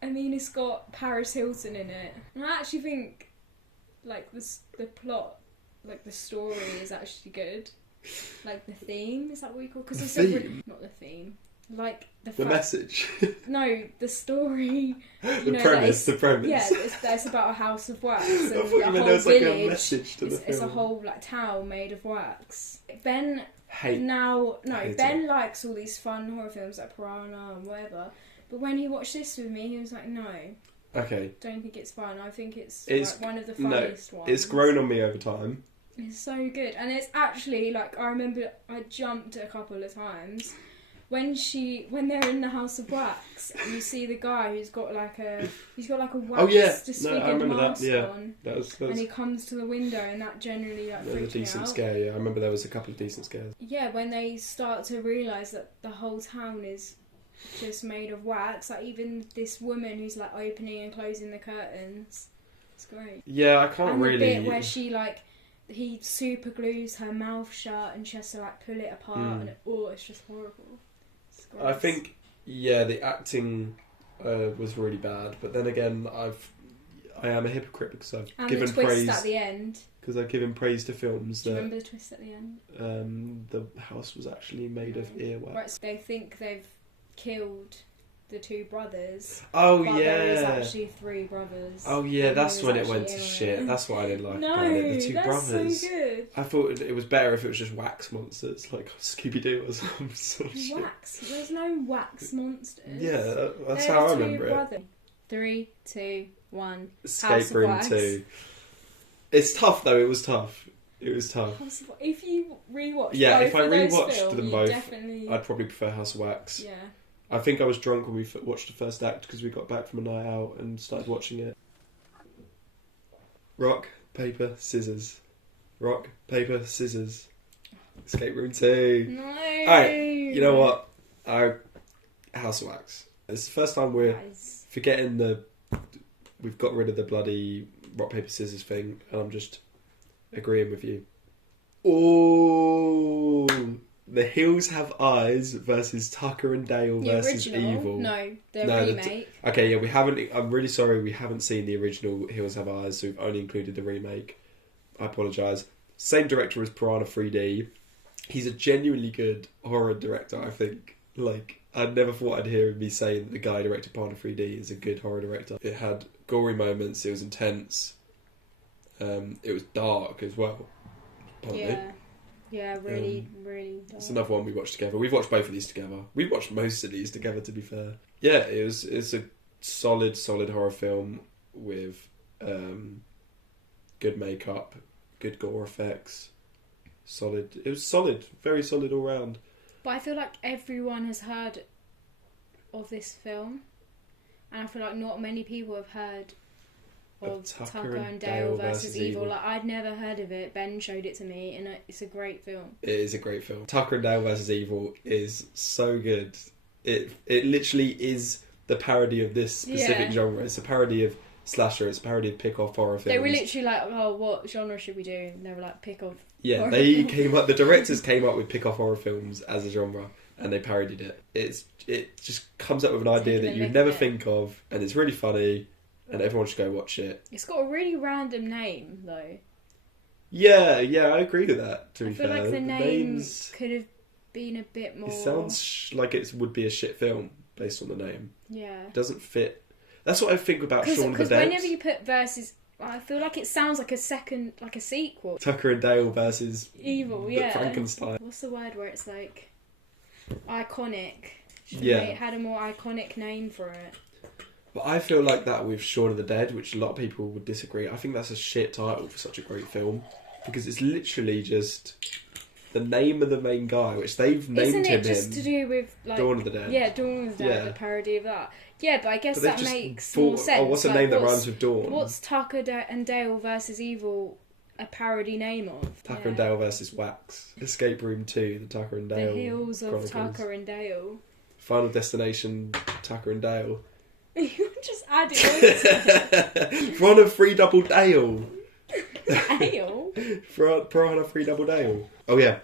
I mean, it's got Paris Hilton in it. And I actually think, like, the plot, like, the story is actually good. Like, the theme, is that what we call? Because it's theme? not the theme. Like the message. No, the story. The premise. Yeah, it's about a house of wax. And I thought you meant there was like a message to the film. It's a whole like town made of wax. Ben Hate likes all these fun horror films like Piranha and whatever. But when he watched this with me, he was like, "No, okay, don't think it's fun. I think it's like one of the funniest ones." It's grown on me over time. It's so good, and it's actually like I remember I jumped a couple of times. When they're in the House of Wax, and you see the guy who's got like a wax disfigured mask on, that was... and he comes to the window, and that generally like freaked me out. A decent scare. Yeah, I remember there was a couple of decent scares. Yeah, when they start to realise that the whole town is just made of wax, like even this woman who's like opening and closing the curtains, it's great. Yeah, I can't and really. The bit where he super glues her mouth shut, and she has to like pull it apart, and it's just horrible. I think, the acting was really bad, but then again, I am a hypocrite because I've given praise at the end. Because I've given praise to films Do you remember the twist at the end? The house was actually made of earwax. Right, so they think they've killed the two brothers. Oh but yeah, there is actually three brothers. Oh yeah, that's when it went to shit. That's what I didn't like about it. The two brothers. That's so good. I thought it was better if it was just wax monsters, like Scooby Doo or some sort of shit. Wax? There's no wax monsters. Yeah, that's how I remember it. 3, 2, 1. Escape Room 2. It's tough though. It was tough. If you rewatch, if I rewatched films, them both, definitely... I'd probably prefer House of Wax. Yeah. I think I was drunk when we watched the first act because we got back from a night out and started watching it. Rock, paper, scissors. Rock, paper, scissors. Escape Room 2. No. Alright, you know what? House of Wax. It's the first time we're forgetting we've got rid of the bloody rock, paper, scissors thing, and I'm just agreeing with you. Oh, The Hills Have Eyes versus Tucker and Dale The versus original? Evil. No, the remake. Okay, yeah, we haven't. I'm really sorry, we haven't seen the original Hills Have Eyes, so we've only included the remake. I apologise. Same director as Piranha 3D. He's a genuinely good horror director, I think. Like, I never thought I'd hear me say that the guy who directed Piranha 3D is a good horror director. It had gory moments, it was intense, it was dark as well. Apparently. Yeah, really dark. It's another one we watched together. We've watched both of these together. We've watched most of these together, to be fair. Yeah, it's a solid horror film with good makeup, good gore effects. Solid. It was solid. Very solid all round. But I feel like everyone has heard of this film. And I feel like not many people have heard of Tucker and Dale versus Evil. Like, I'd never heard of it. Ben showed it to me, and it's a great film. It is a great film. Tucker and Dale versus Evil is so good. It literally is the parody of this specific genre. It's a parody of slasher. It's a parody of pick-off horror films. They were literally like, "Oh, what genre should we do?" And they were like, "Pick-off." Yeah, they came up. The directors came up with pick-off horror films as a genre, and they parodied it. It just comes up with an idea that you'd never think of, and it's really funny. And everyone should go watch it. It's got a really random name, though. Yeah, I agree with that, to be fair. I feel like the names could have been a bit more... It sounds like it would be a shit film, based on the name. Yeah. It doesn't fit. That's what I think about Shaun of the Dead. Because whenever you put versus... I feel like it sounds like a sequel. Tucker and Dale versus... Evil, yeah. Frankenstein. What's the word where it's like... iconic? It had a more iconic name for it. But I feel like that with Shaun of the Dead, which a lot of people would disagree. I think that's a shit title for such a great film. Because it's literally just the name of the main guy, which they've named him. Isn't it just to do with, like... Dawn of the Dead? Yeah, Dawn of the Dead, the parody of that. Yeah, but I guess that makes more sense. Oh, what's a name that rhymes with Dawn? What's Tucker and Dale versus Evil a parody name of? Tucker and Dale versus Wax. Escape Room 2, the Tucker and Dale The Hills of Chronicles. Tucker and Dale. Final Destination, Tucker and Dale. You just add it Piranha 3 Double Dale. Ale? Piranha 3 Double Dale. Oh yeah.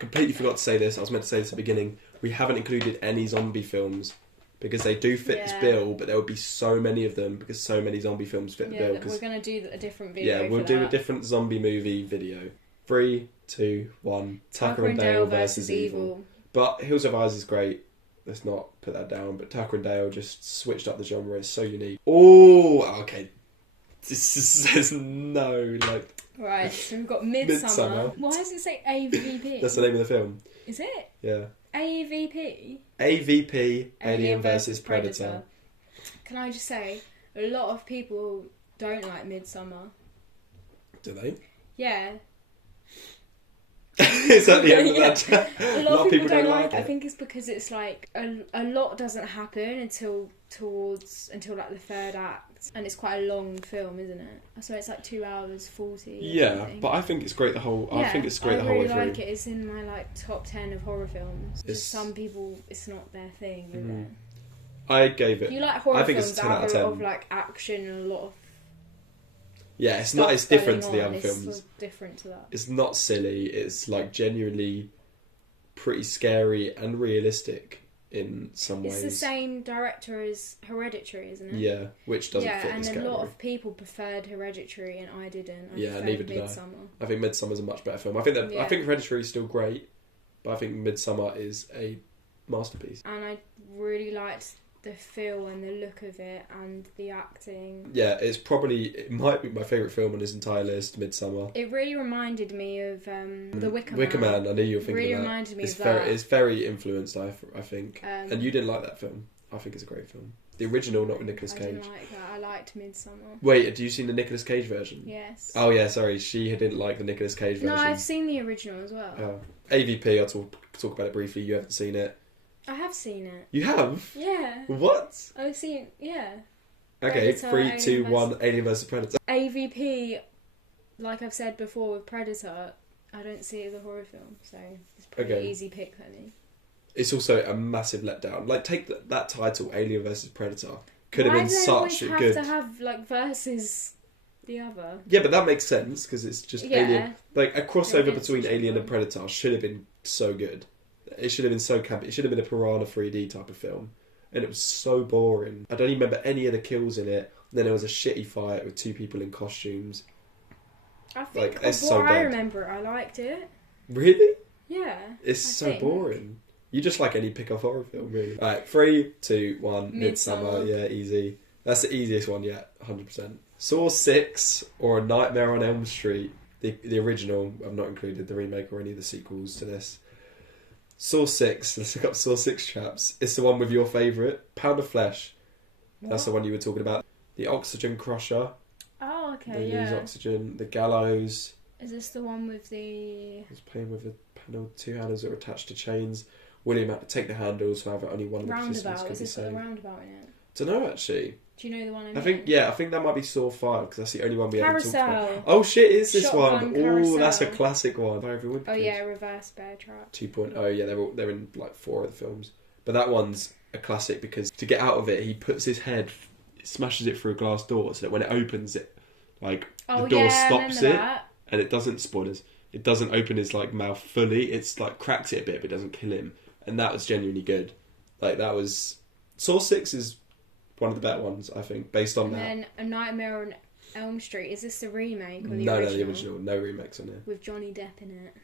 Completely forgot to say this. I was meant to say this at the beginning. We haven't included any zombie films because they do fit this bill, but there would be so many of them because so many zombie films fit the bill. We're going to do a different video. Yeah, we'll do a different zombie movie video. 3, 2, 1. Tucker and Dale versus Evil. But Hills of Eyes is great. Let's not put that down, but Tucker and Dale just switched up the genre. It's so unique. Oh, okay. This says no, like... Right, so we've got Midsommar. Why does it say AVP? That's the name of the film. Is it? Yeah. AVP? AVP, Alien vs Predator. Can I just say, a lot of people don't like Midsommar. Do they? Yeah. Is that the end of that chat? A lot of people don't like it. I think it's because it's like a lot doesn't happen until like the third act, and it's quite a long film, isn't it? So it's like 2 hours 40. Yeah, but I think it's great. I think it's great the whole way through. I really like it. It's in my like top 10 of horror films. Just some people, it's not their thing, is it? I gave it. If you like horror I think films it's 10 out of 10. Of like action and a lot of... Yeah, it's not. It's different to the other films. It's different to that. It's not silly. It's like genuinely pretty scary and realistic in some ways. It's the same director as Hereditary, isn't it? Yeah, which doesn't fit the category. And a lot of people preferred Hereditary, and I didn't. Neither did Midsommar. I think Midsommar's a much better film. I think Hereditary is still great, but I think Midsommar is a masterpiece. And I really liked the feel and the look of it and the acting. Yeah, it might be my favourite film on this entire list, Midsommar. It really reminded me of The Wicker Man. Wicker Man, I knew you were thinking really of that. Reminded me it's of that. It's very influenced, I think. And you didn't like that film. I think it's a great film. The original, not with Nicolas Cage. I didn't like that. I liked Midsommar. Wait, have you seen the Nicolas Cage version? Yes. Oh yeah, sorry. She didn't like the Nicolas Cage version. No, I've seen the original as well. Oh. AVP, I'll talk about it briefly. You haven't seen it. I have seen it. You have? Yeah. What? I've seen, yeah. Okay, Predator, 3, 2, 1, Alien vs Predator. AVP, like I've said before with Predator, I don't see it as a horror film, so it's a pretty easy pick for me. It's also a massive letdown. Like, take that title, Alien vs Predator. Could have been such a good... Why do they always have to have, like, versus the other? Yeah, but that makes sense, because it's just Alien... Like, a crossover between Alien and Predator should have been so good. It should have been so campy. It should have been a Piranha 3D type of film. And it was so boring. I don't even remember any of the kills in it. And then there was a shitty fight with 2 people in costumes. I think I remember, I liked it. Really? Yeah. It's boring. You just like any pick-off horror film, really. Alright, 3, 2, 1, Midsommar. Yeah, easy. That's the easiest one yet, 100%. Saw 6 or A Nightmare on Elm Street. The original, I've not included the remake or any of the sequels to this. Saw 6, let's look up Saw 6, chaps. It's the one with your favourite, Pound of Flesh. What? That's the one you were talking about. The Oxygen Crusher. Oh, okay, They use oxygen. The Gallows. Is this the one with the... He's playing with a panel, 2 handles that are attached to chains. William had to take the handles, however, only one of the participants could be saved. Is this got a roundabout in it? Don't know, actually. Do you know the one in I think that might be Saw 5, because that's the only one we haven't talked about. Carousel. Oh shit, it's this Shotgun one. Carousel. Oh, that's a classic one. Oh yeah, Reverse Bear Trap. 2.0, yeah, they're in like 4 of the films. But that one's a classic because to get out of it, he puts his head, smashes it through a glass door, so that when it opens it, like, the door stops it, and it doesn't, spoilers, it doesn't open his like mouth fully, it's like cracks it a bit, but it doesn't kill him. And that was genuinely good. Like, that was... Saw 6 is one of the better ones, I think, based on that. And then A Nightmare on Elm Street. Is this the remake or the original? No, the original. No remakes on it. With Johnny Depp in it.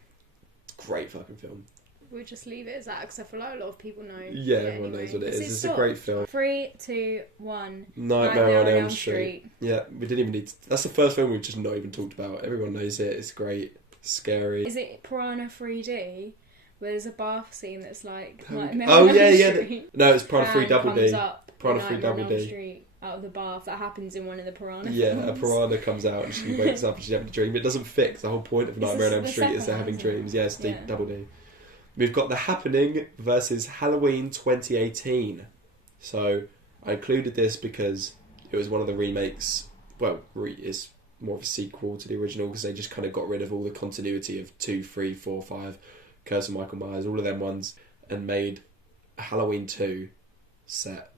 Great fucking film. We'll just leave it as that, because I feel like a lot of people know. Yeah, everyone knows what it is. It's a great film. 3, 2, 1. Nightmare on Elm Street. Yeah, we didn't even need to... That's the first film we've just not even talked about. Everyone knows it. It's great. Scary. Is it Piranha 3D? Where there's a bath scene that's like... No, it's Piranha 3 Double D. Piranha 3 Double D. Out of the bath. That happens in one of the Piranha films. A piranha comes out and she wakes up and she's having a dream. It doesn't fit. The whole point of Nightmare on Elm Street is they're having dreams. Yeah, it's Double D. We've got The Happening versus Halloween 2018. So I included this because it was one of the remakes. Well, it's more of a sequel to the original because they just kind of got rid of all the continuity of 2, 3, 4, 5, Curse of Michael Myers, all of them ones, and made Halloween 2 set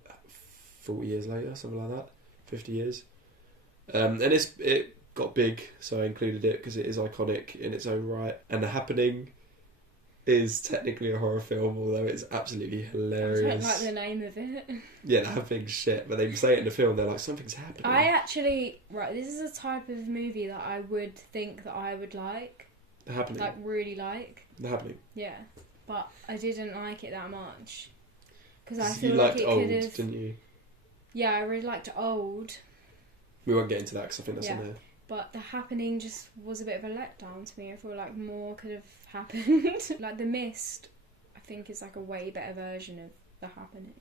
40 years later, something like that, 50 years. And it got big, so I included it because it is iconic in its own right. And The Happening is technically a horror film, although it's absolutely hilarious. I don't like the name of it. Yeah, The Happening's shit, but they say it in the film, they're like, something's happening. This is a type of movie that I would think that I would like. The Happening? Like, really like. The Happening? Yeah, but I didn't like it that much. Because I feel you like liked it Old, could have... didn't you? Yeah, I really liked Old. We won't get into that because I think that's on there. But The Happening just was a bit of a letdown to me. I feel like more could have happened. Like The Mist, I think is like a way better version of The Happening.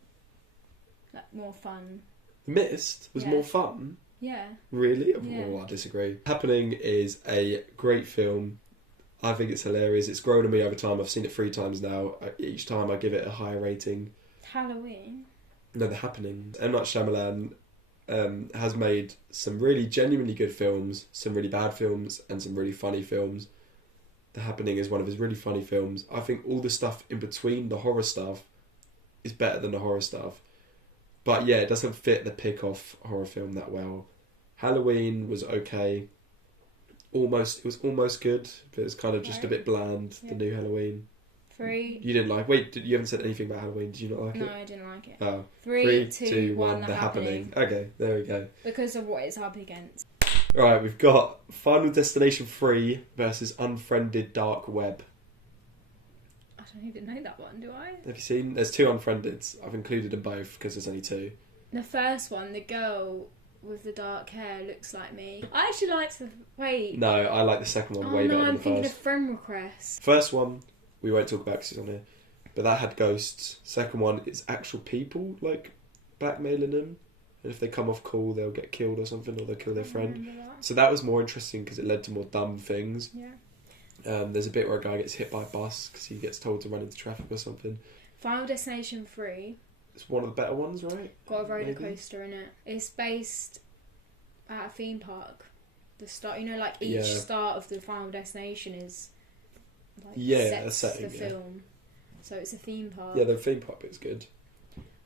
Like more fun. The Mist was more fun? Yeah. Really? Yeah. Oh, I disagree. Happening is a great film. I think it's hilarious. It's grown on me over time. I've seen it 3 times now. Each time I give it a higher rating. Halloween? No, The Happening. M. Night Shyamalan has made some really genuinely good films, some really bad films, and some really funny films. The Happening is one of his really funny films. I think all the stuff in between the horror stuff is better than the horror stuff. But yeah, it doesn't fit the pick-off horror film that well. Halloween was okay. It was almost good, but it was kind of just a bit bland, the new Halloween. 3. You didn't like... Wait, you haven't said anything about Halloween. Did you not like it? No, I didn't like it. Oh. 3, 2, 1, The Happening. Okay, there we go. Because of what it's up against. Alright, we've got Final Destination 3 versus Unfriended Dark Web. I don't even know that one, do I? Have you seen? There's 2 Unfriendeds. I've included them both because there's only 2. The first one, the girl with the dark hair looks like me. I actually liked the... Wait. No, I like the second one way better than the first. I'm thinking of Friend Request. First one, we won't talk about because it's on here. But that had ghosts. Second one, it's actual people, like, blackmailing them. And if they come off cool, they'll get killed or something, or they'll kill their friend. So that was more interesting because it led to more dumb things. Yeah. There's a bit where a guy gets hit by a bus because he gets told to run into traffic or something. Final Destination 3. It's one of the better ones, right? Got a roller coaster in it. It's based at a theme park. The start, like each start of the Final Destination is like sets the film. So it's a theme park. Yeah, the theme park bit's good.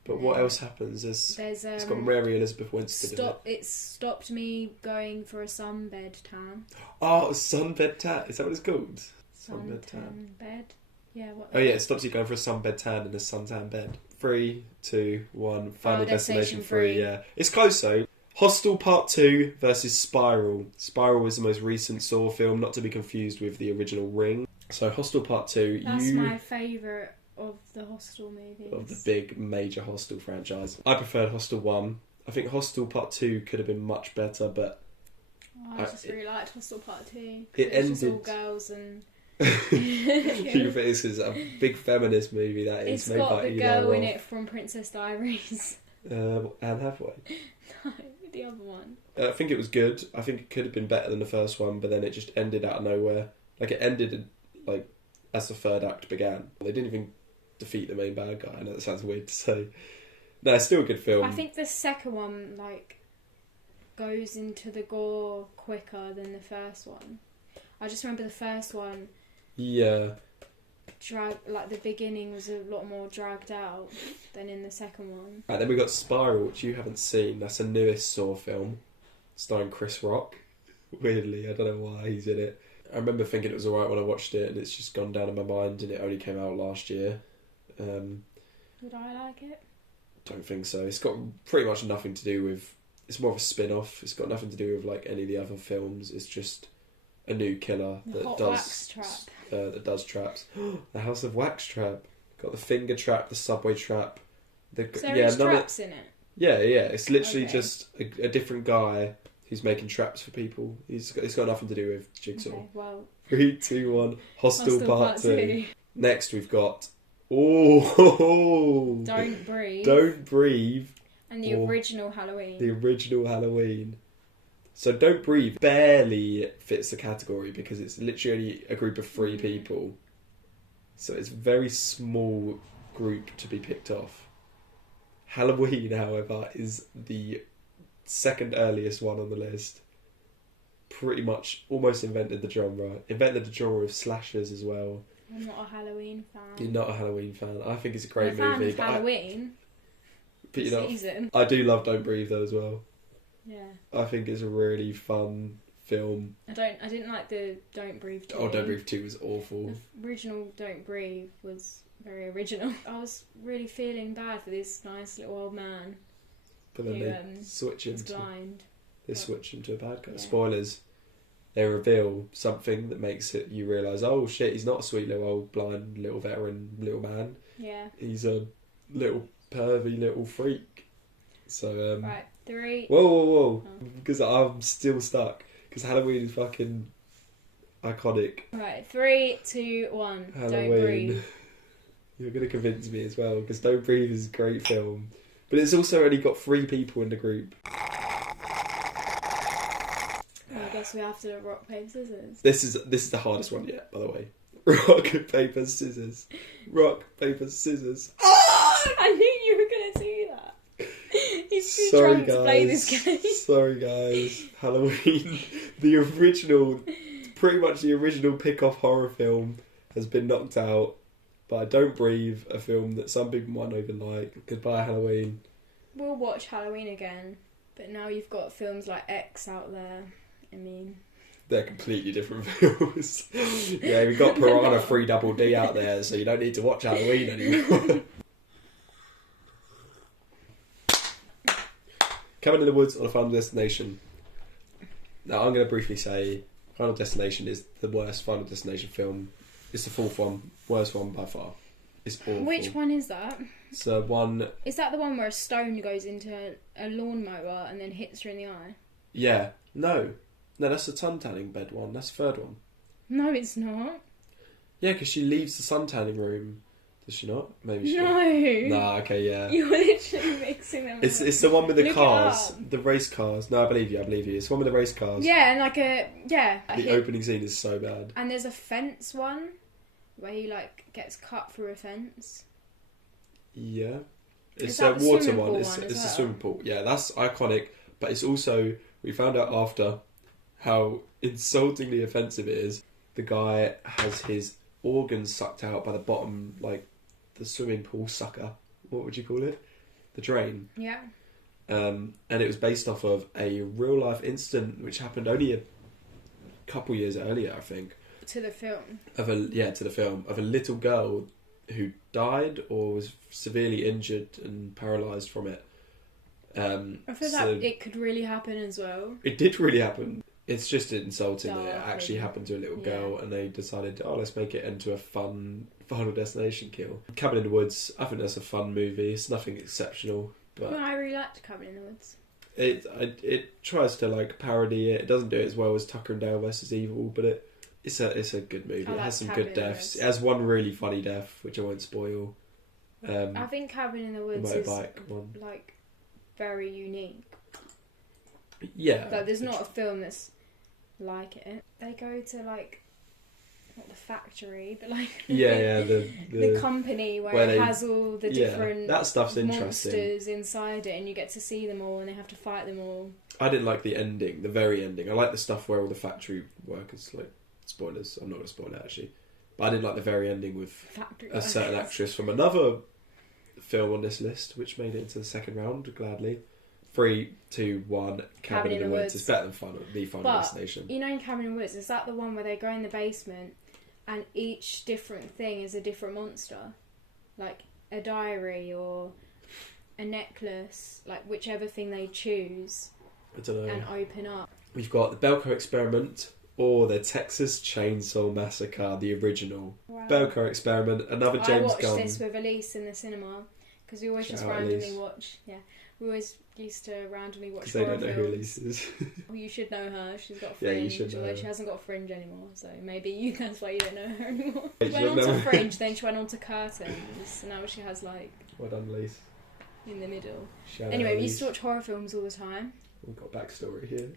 But what else happens is it's got Mary Elizabeth Winstead in it. It stopped me going for a sunbed tan. Oh, sunbed tan. Is that what it's called? Sunbed tan bed. Yeah, what? Oh yeah, it stops you going for a sunbed tan in a suntan bed. 3, 2, 1. Final Destination 3. Yeah, it's close though. Hostel Part 2 versus Spiral. Spiral is the most recent Saw film, not to be confused with the original Ring. So Hostel Part 2. That's my favourite of the Hostel movies. Of the big major Hostel franchise. I preferred Hostel 1. I think Hostel Part 2 could have been much better, but I just really liked Hostel Part 2. It ended... Just all girls and... This is a big feminist movie that is. It's got the girl in it from Princess Diaries. Anne Hathaway. No, the other one. I think it was good. I think it could have been better than the first one, but then it just ended out of nowhere. Like, it ended like as the third act began. They didn't even defeat the main bad guy. I know that sounds weird to say. No, it's still a good film. I think the second one goes into the gore quicker than the first one. I just remember the first one. Yeah. The beginning was a lot more dragged out than in the second one. Right, then we got Spiral, which you haven't seen. That's the newest Saw film, starring Chris Rock. Weirdly, I don't know why he's in it. I remember thinking it was alright when I watched it, and it's just gone down in my mind, and it only came out last year. Would I like it? Don't think so. It's got pretty much nothing to do with... It's more of a spin-off. It's got nothing to do with any of the other films. It's just a new killer that does traps. The House of Wax Trap. Got the finger trap, the subway trap. There's traps in it? Yeah. It's literally just a different guy who's making traps for people. It's got nothing to do with Jigsaw. Okay, well... 3, 2, 1. Hostel Part 2. Next we've got... Oh! Don't Breathe. Don't Breathe. And the original Halloween. The original Halloween. So Don't Breathe barely fits the category because it's literally only a group of 3 people. So it's a very small group to be picked off. Halloween, however, is the second earliest one on the list. Pretty much almost invented the genre. Invented the genre of slashers as well. I'm not a Halloween fan. You're not a Halloween fan. I think it's a great movie. I'm a fan of Halloween. But season. I do love Don't Breathe though as well. Yeah. I think it's a really fun film. I didn't like the Don't Breathe 2. Oh, Don't Breathe 2 was awful. The original Don't Breathe was very original. I was really feeling bad for this nice little old man. But then they switch him to a bad guy. Yeah. Spoilers. They reveal something that makes you realise, oh shit, he's not a sweet little old blind little veteran little man. Yeah. He's a little pervy little freak. So right, 3. Whoa. Because I'm still stuck. Because Halloween is fucking iconic. Right, 3, 2, 1. Halloween. Don't Breathe. You're going to convince me as well, because Don't Breathe is a great film. But it's also only got 3 people in the group. I guess we have to do rock, paper, scissors. This is the hardest one yet, by the way. Rock, paper, scissors. Rock, paper, scissors. I knew you were going to do that. He's too drunk to play this game. Sorry guys. Halloween, pretty much the original pick-off horror film has been knocked out by Don't Breathe, a film that some people might not even like. Goodbye Halloween. We'll watch Halloween again, but now you've got films like X out there. I mean... They're completely different films. Yeah, we've got Piranha 3 Double D out there, so you don't need to watch Halloween anymore. Cabin in the Woods or Final Destination. Now, I'm going to briefly say Final Destination is the worst Final Destination film. It's the 4th one. Worst one by far. It's awful. Which one is that? So one... Is that the one where a stone goes into a lawnmower and then hits her in the eye? Yeah. No, that's the sun tanning bed one. That's the 3rd one. No, it's not. Yeah, because she leaves the sun tanning room. Does she not? Maybe she No. Nah, okay, yeah. You're literally mixing them up. It's the one with the cars. The race cars. No, I believe you. It's the one with the race cars. Yeah, and The opening scene is so bad. And there's a fence one where he gets cut through a fence. Yeah. It's a water one. It's a swimming pool. Yeah, that's iconic. But it's also, we found out after how insultingly offensive it is. The guy has his organs sucked out by the bottom, the swimming pool sucker. What would you call it? The drain. Yeah. And it was based off of a real life incident which happened only a couple years earlier, I think. To the film. To the film of a little girl who died or was severely injured and paralysed from it. I feel like it could really happen as well. It did really happen. It's just insulting that it actually happened to a little girl, and they decided, let's make it into a fun Final Destination kill. Cabin in the Woods, I think that's a fun movie. It's nothing exceptional, but I really liked Cabin in the Woods. It tries to like parody it. It doesn't do it as well as Tucker and Dale vs Evil, but it's a good movie. It has some good deaths. It has one really funny death, which I won't spoil. I think Cabin in the Woods is like very unique. Yeah, like there's not a film that's like it. They go to like not the factory, but like the company where it has all the different that stuff's monsters inside it, and you get to see them all, and they have to fight them all. I didn't like the ending, the very ending. I like the stuff where all the factory workers, like spoilers. I'm not going to spoil it actually, but I didn't like the very ending with a certain actress from another film on this list, which made it into the second round gladly. 3, 2, 1. Cabin in the Woods. It's better than the Final Destination. You know, in Cabin in the Woods, is that the one where they go in the basement and each different thing is a different monster, like a diary or a necklace, like whichever thing they choose. I don't know. And open up. We've got the Belko Experiment or the Texas Chainsaw Massacre, the original. Wow. Belko Experiment, another James Gunn. I watched this with Elise in the cinema because we always just randomly watch. Yeah, we always used to randomly watch horror films. They don't know who Elise is. Well, you should know her. She's got a fringe. Yeah, you should know although her. She hasn't got a fringe anymore, so maybe that's why you don't know her anymore. She went on to Fringe, then she went on to Curtains, and now she has like... Well done, Elise. In the middle. Anyway, we used to watch horror films all the time. We've got backstory here.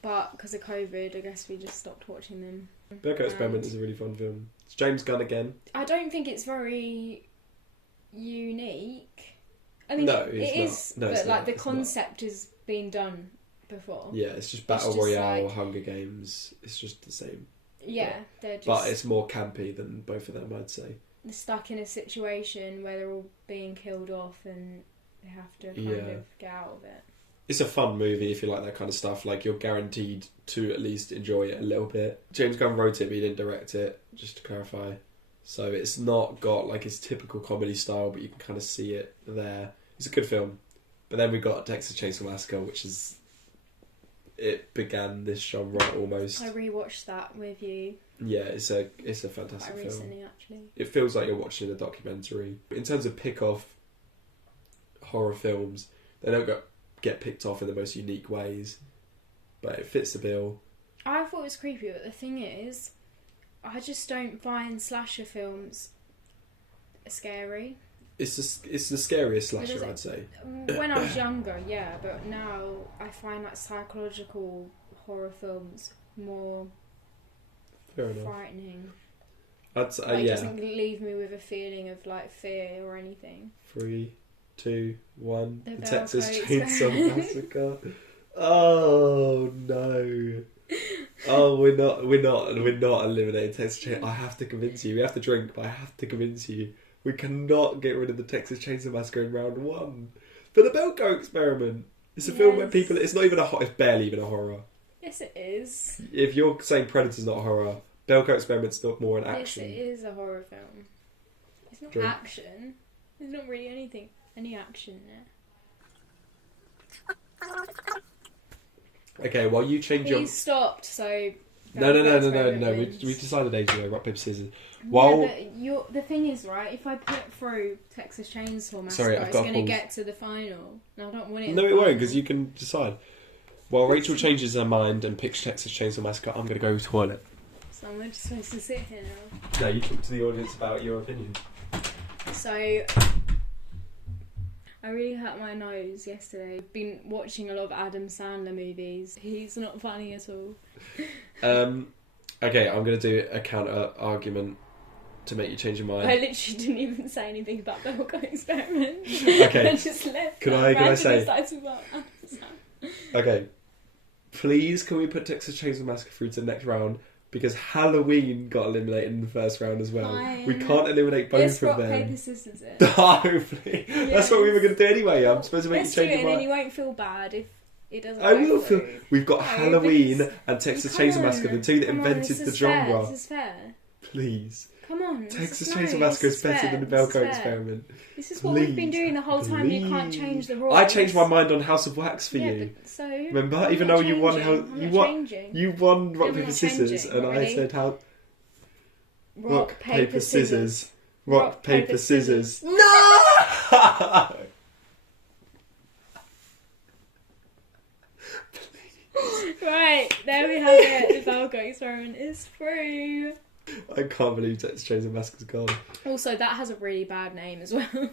But because of COVID, I guess we just stopped watching them. Belko Experiment is a really fun film. It's James Gunn again. I don't think it's very unique. I mean, no, it's not. No, but like the concept has been done before. Yeah, it's just Battle Royale, like, Hunger Games. It's just the same. Yeah, they're just... But it's more campy than both of them, I'd say. They're stuck in a situation where they're all being killed off and they have to kind of get out of it. It's a fun movie if you like that kind of stuff. Like, you're guaranteed to at least enjoy it a little bit. James Gunn wrote it, but he didn't direct it, just to clarify. So it's not got like his typical comedy style, but you can kind of see it there. It's a good film. But then we got Texas Chainsaw Massacre, which is... It began this genre almost. I rewatched that with you. Yeah, it's a fantastic film. Recently, actually. It feels like you're watching a documentary. In terms of pick-off horror films, they don't get picked off in the most unique ways, but it fits the bill. I thought it was creepy, but the thing is, I just don't find slasher films scary. It's the scariest slasher, I'd say. When I was younger, yeah, but now I find like psychological horror films more frightening. I'd say, It doesn't leave me with a feeling of like fear or anything. 3, 2, 1. The Texas Chainsaw Massacre. Oh no. Oh, we're not eliminating Texas Chainsaw. I have to convince you. We have to drink, but I have to convince you. We cannot get rid of the Texas Chainsaw Massacre in round 1. For the Belko Experiment. It's a film where people... It's not even it's barely even a horror. Yes, it is. If you're saying Predator's not a horror, Belko Experiment's not more an action. Yes, it is a horror film. It's not action. There's not really any action there. Okay, well, you change your... He's stopped, so... No. We decided ages ago, rock, paper, scissors. The thing is, right, if I put through Texas Chainsaw Massacre, it's going to get to the final. No, I don't want it. No, it won't, because you can decide. While Rachel changes her mind and picks Texas Chainsaw Massacre, I'm going to go to the toilet. So I'm just supposed to sit here now? No, you talk to the audience about your opinion. So... I really hurt my nose yesterday. I've been watching a lot of Adam Sandler movies. He's not funny at all. Okay, I'm going to do a counter argument to make you change your mind. I literally didn't even say anything about the Belko Experiment. Okay. I just left. Can I say? About Okay. Please, can we put Texas Chainsaw Massacre through to the next round? Because Halloween got eliminated in the first round as well. Fine. We can't eliminate both of them. Rock, paper, scissors it. No, please. Yes. That's what we were going to do anyway. I'm supposed to make you change your mind. And then you won't feel bad if It doesn't. I will feel. through. We've got Halloween and Texas Chainsaw Massacre, the two that Come invented on, the genre. This is fair. Please. Come on. Texas Chainsaw Massacre is better than the Belko experiment. This is what we've been doing the whole time. You can't change the rules. I changed my mind on House of Wax for you. But so remember, even though you won, you won rock paper scissors, and I said how. Rock paper scissors. Rock paper scissors. No. Right, there we have it. The Belko experiment is through. I can't believe Texas Chainsaw Massacre's gone. Also, that has a really bad name as well.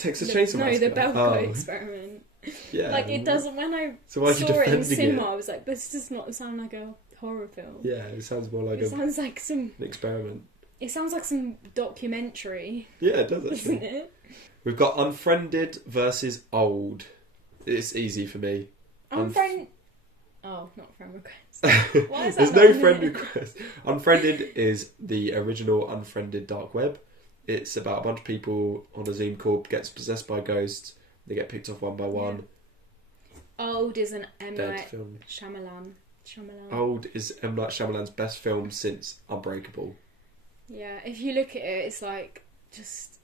Texas Chainsaw Massacre? No, the Belko experiment. Yeah. Like, it doesn't... When I saw it in cinema, I was like, this does not sound like a horror film. Yeah, it sounds more like sounds like some... an experiment. It sounds like some documentary. Yeah, it does actually. Isn't it? We've got Unfriended versus Old. It's easy for me. Oh, not friend request. Why is that? There's no friend request. Unfriended is the original Unfriended dark web. It's about a bunch of people on a Zoom call, gets possessed by ghosts. They get picked off one by one. Old is an M. Dead Night film. Shyamalan. Old is M. Night Shyamalan's best film since Unbreakable. Yeah, if you look at it, it's like just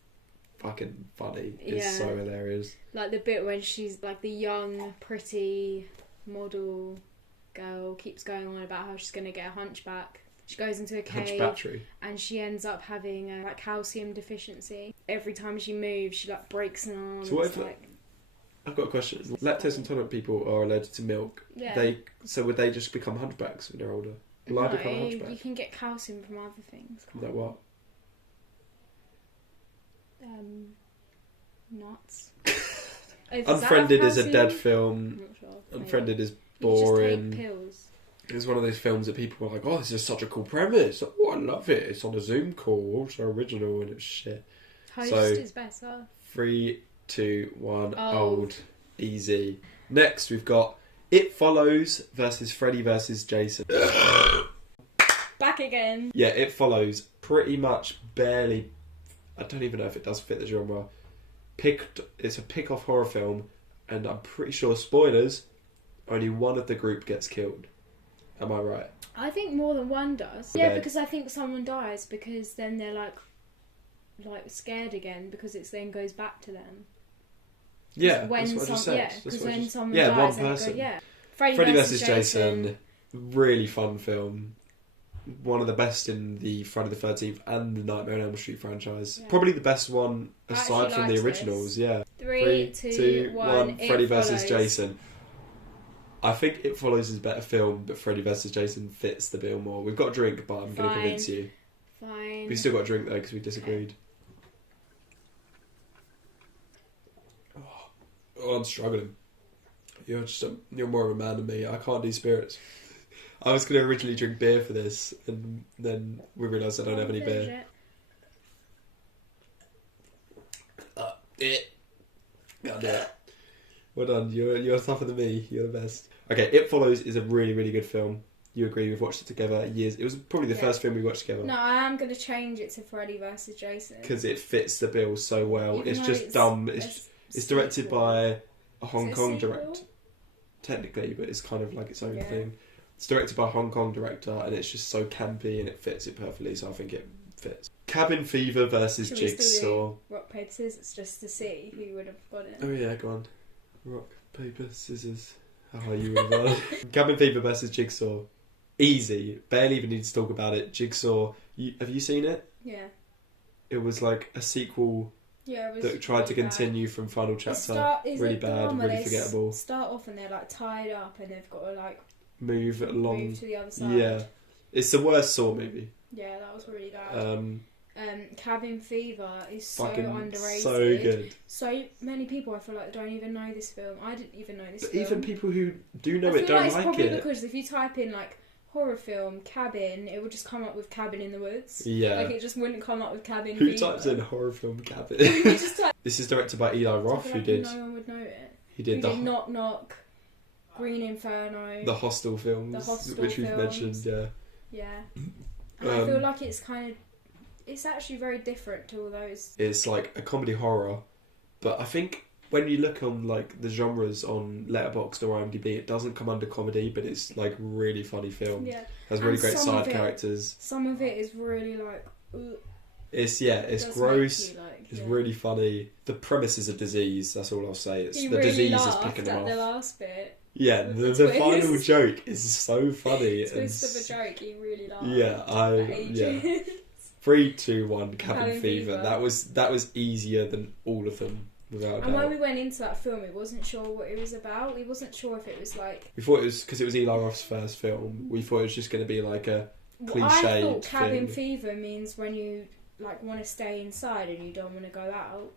fucking funny. It's so hilarious. Like the bit when she's like the young, pretty model girl keeps going on about how she's going to get a hunchback. She goes into a cave and she ends up having a like calcium deficiency. Every time she moves, she like breaks an arm. So what if I've got a question. Lactose intolerant people are allergic to milk. Yeah. So would they just become hunchbacks when they're older? Will I become a hunchback? You can get calcium from other things. Is that what? Nuts. Unfriended is a dead film. I'm not sure. Unfriended is boring. You just take pills. It's one of those films that people are like, oh, this is such a cool premise. Oh, I love it. It's on a Zoom call. So original and it's shit. Host is better. 3, 2, 1. Old. Easy. Next, we've got It Follows versus Freddy versus Jason. Back again. Yeah, It Follows pretty much barely. I don't even know if it does fit the genre. It's a pick-off horror film, and I'm pretty sure, spoilers, only one of the group gets killed. Am I right? I think more than one does. Yeah, because I think someone dies because then they're like scared again because it then goes back to them. Yeah, that's what I just said. Yeah, because when someone dies, one person. Freddy versus Jason. Really fun film. One of the best in the Friday the 13th and the Nightmare on Elm Street franchise. Yeah. Probably the best one aside from the originals. Yeah. 3, 2, 1. Freddy versus Jason. I think It Follows is a better film, but Freddy vs. Jason fits the bill more. We've got a drink, but I'm going to convince you. Fine. We still got a drink though because we disagreed. Okay. Oh, I'm struggling. You're more of a man than me. I can't do spirits. I was going to originally drink beer for this, and then we realised I don't have any beer. Yeah. Well done. You're tougher than me. You're the best. Okay, It Follows is a really, really good film. You agree? We've watched it together years. It was probably the first film we watched together. No, I am going to change it to Freddy vs. Jason. Because it fits the bill so well. It's just dumb. It's directed by a Hong Kong director. Technically, but it's kind of like its own thing. It's directed by a Hong Kong director, and it's just so campy, and it fits it perfectly, so I think it fits. Cabin Fever versus Jigsaw. Rock, paper, scissors, just to see who would have got it. Oh yeah, go on. Rock, paper, scissors. Oh, you would have won. Cabin Fever versus Jigsaw. Easy. Barely even need to talk about it. Jigsaw. Have you seen it? Yeah. It was like a sequel that tried to continue from final chapter. Really bad, really forgettable. Start off and they're like tied up and they've got to like move along to the other side. Yeah. It's the worst Saw movie. Yeah, that was really bad. Cabin Fever is so underrated. So good. So many people I feel like don't even know this film. I didn't even know this film. Even people who do know it don't like it. It's probably because if you type in like horror film Cabin, it would just come up with Cabin in the Woods. Yeah. Like it just wouldn't come up with Cabin Who Fever. types in horror film Cabin? This is directed by Eli Roth, who did... No one would know it. He did Knock Knock, Green Inferno. The Hostel films, which we've mentioned, yeah. Yeah. And I feel like it's kind of... It's actually very different to all those. It's like a comedy horror, but I think when you look on like the genres on Letterboxd or IMDb, it doesn't come under comedy, but it's like really funny film. Yeah. Has really great side characters. Some of it is really like. It's gross. It's really funny. The premise is a disease. That's all I'll say. It's the really disease is picking them off. The last bit. Yeah, the final joke is so funny. Twist of a joke, he really laughed. Yeah, 3, 2, 1, Cabin Fever. That was easier than all of them, without a doubt. And when we went into that film, we wasn't sure what it was about. We wasn't sure if it was like. We thought it was because it was Eli Roth's first film. We thought it was just going to be like a cliche. I thought Cabin Fever means when you like want to stay inside and you don't want to go out.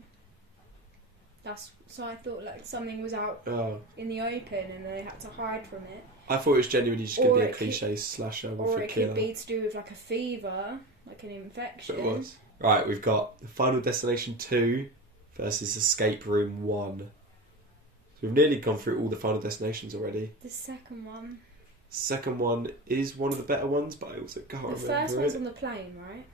So I thought like something was out in the open and they had to hide from it. I thought it was genuinely just going to be a cliche slasher with a killer. Or it could be to do with like a fever, like an infection. But it was. Right, we've got Final Destination 2 versus Escape Room 1. So we've nearly gone through all the Final Destinations already. The second one. Second one is one of the better ones, but I also can't remember. The first one's on the plane, right?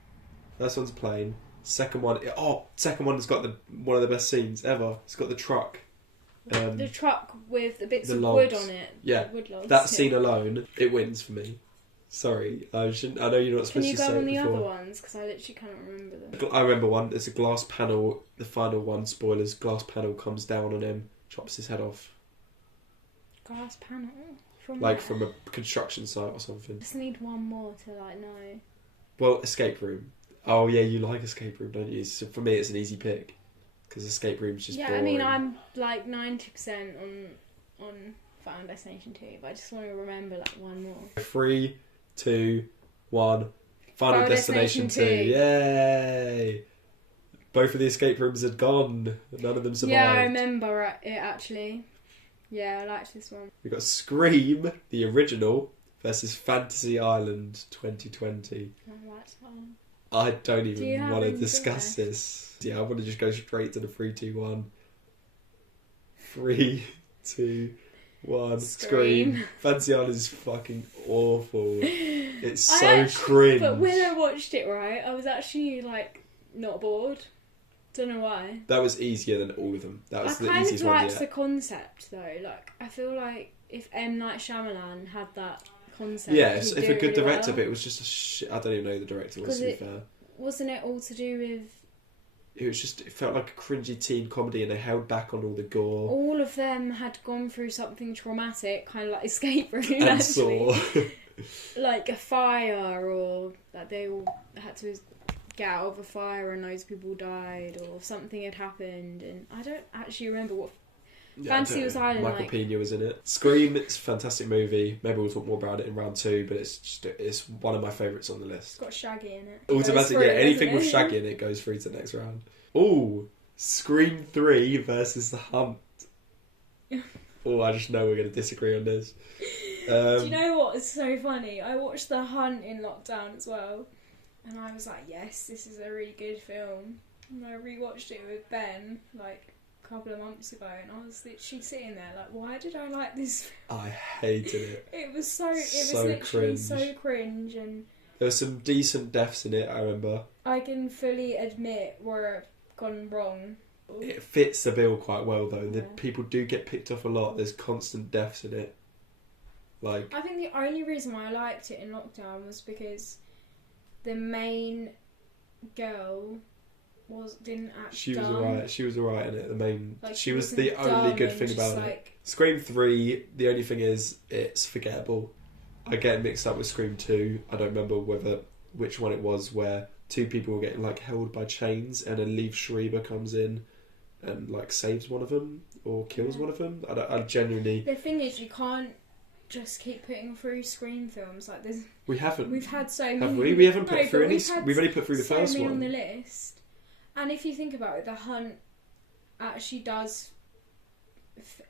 First one's plane. Second one has got one of the best scenes ever. It's got the truck. The truck with the bits of wood on it. Yeah, wood logs, that scene alone, it wins for me. Sorry, I know you're not supposed to say it. Can you go on the other ones? Because I literally can't remember them. I remember one. There's a glass panel. The final one, spoilers. Glass panel comes down on him, chops his head off. Glass panel from from a construction site or something. Just need one more to like know. Well, Escape Room. Oh yeah, you like Escape Room, don't you? So for me, it's an easy pick because Escape Room's just boring. I mean, I'm like 90% on Final Destination 2, but I just want to remember like one more. 3, 2, 1. Final Destination 2. Yay! Both of the escape rooms had gone. None of them survived. Yeah, I remember it actually. Yeah, I liked this one. We got Scream, the original, versus Fantasy Island 2020. I liked that one. I don't even want to discuss this. Yeah, I want to just go straight to the 3, 2, 1. 3, 2, 1. Scream. Fantasy Island is fucking awful. It's so cringe. But when I watched it, right, I was actually like not bored. Don't know why. That was easier than all of them. That was the easiest one. I kind of liked the concept though. Like I feel like if M. Night Shyamalan had that concept. Yes, if a good director, but it was just a shit. I don't even know who the director was, to be fair. Wasn't it all to do with... It felt like a cringy teen comedy and they held back on all the gore. All of them had gone through something traumatic, kind of like Escape Room, and actually. Saw. Like a fire, or that they all had to get out of a fire and loads of people died, or something had happened, and I don't actually remember what... Fantasy was Island. Michael Pena was in it. Scream, it's a fantastic movie. Maybe we'll talk more about it in round 2, but it's one of my favourites on the list. It's got Shaggy in it. Automatically, yeah, anything with Shaggy in it goes through to the next round. Ooh, Scream 3 versus The Hunt. I just know we're going to disagree on this. Do you know what is so funny? I watched The Hunt in lockdown as well, and I was like, yes, this is a really good film. And I rewatched it with Ben, like... couple of months ago, and I was literally sitting there like, why did I like this film? I hated it. It was literally cringe. So cringe, and there were some decent deaths in it. I remember. I can fully admit where I've gone wrong. It fits the bill quite well though. The people do get picked off a lot. There's constant deaths in it. Like, I think the only reason why I liked it in lockdown was because the main girl didn't act She was dumb. alright. She was alright in it. The main. Like, she was the only good thing about it. Scream 3. The only thing is it's forgettable. I get mixed up with Scream 2. I don't remember which one it was where 2 people were getting like held by chains and then Liev Schreiber comes in and like saves one of them or kills one of them. I genuinely. The thing is, you can't just keep putting through Scream films like this. We haven't. We've had so many. Have we? We haven't put through any. We've only put through the first one on the list. And if you think about it, The Hunt actually does...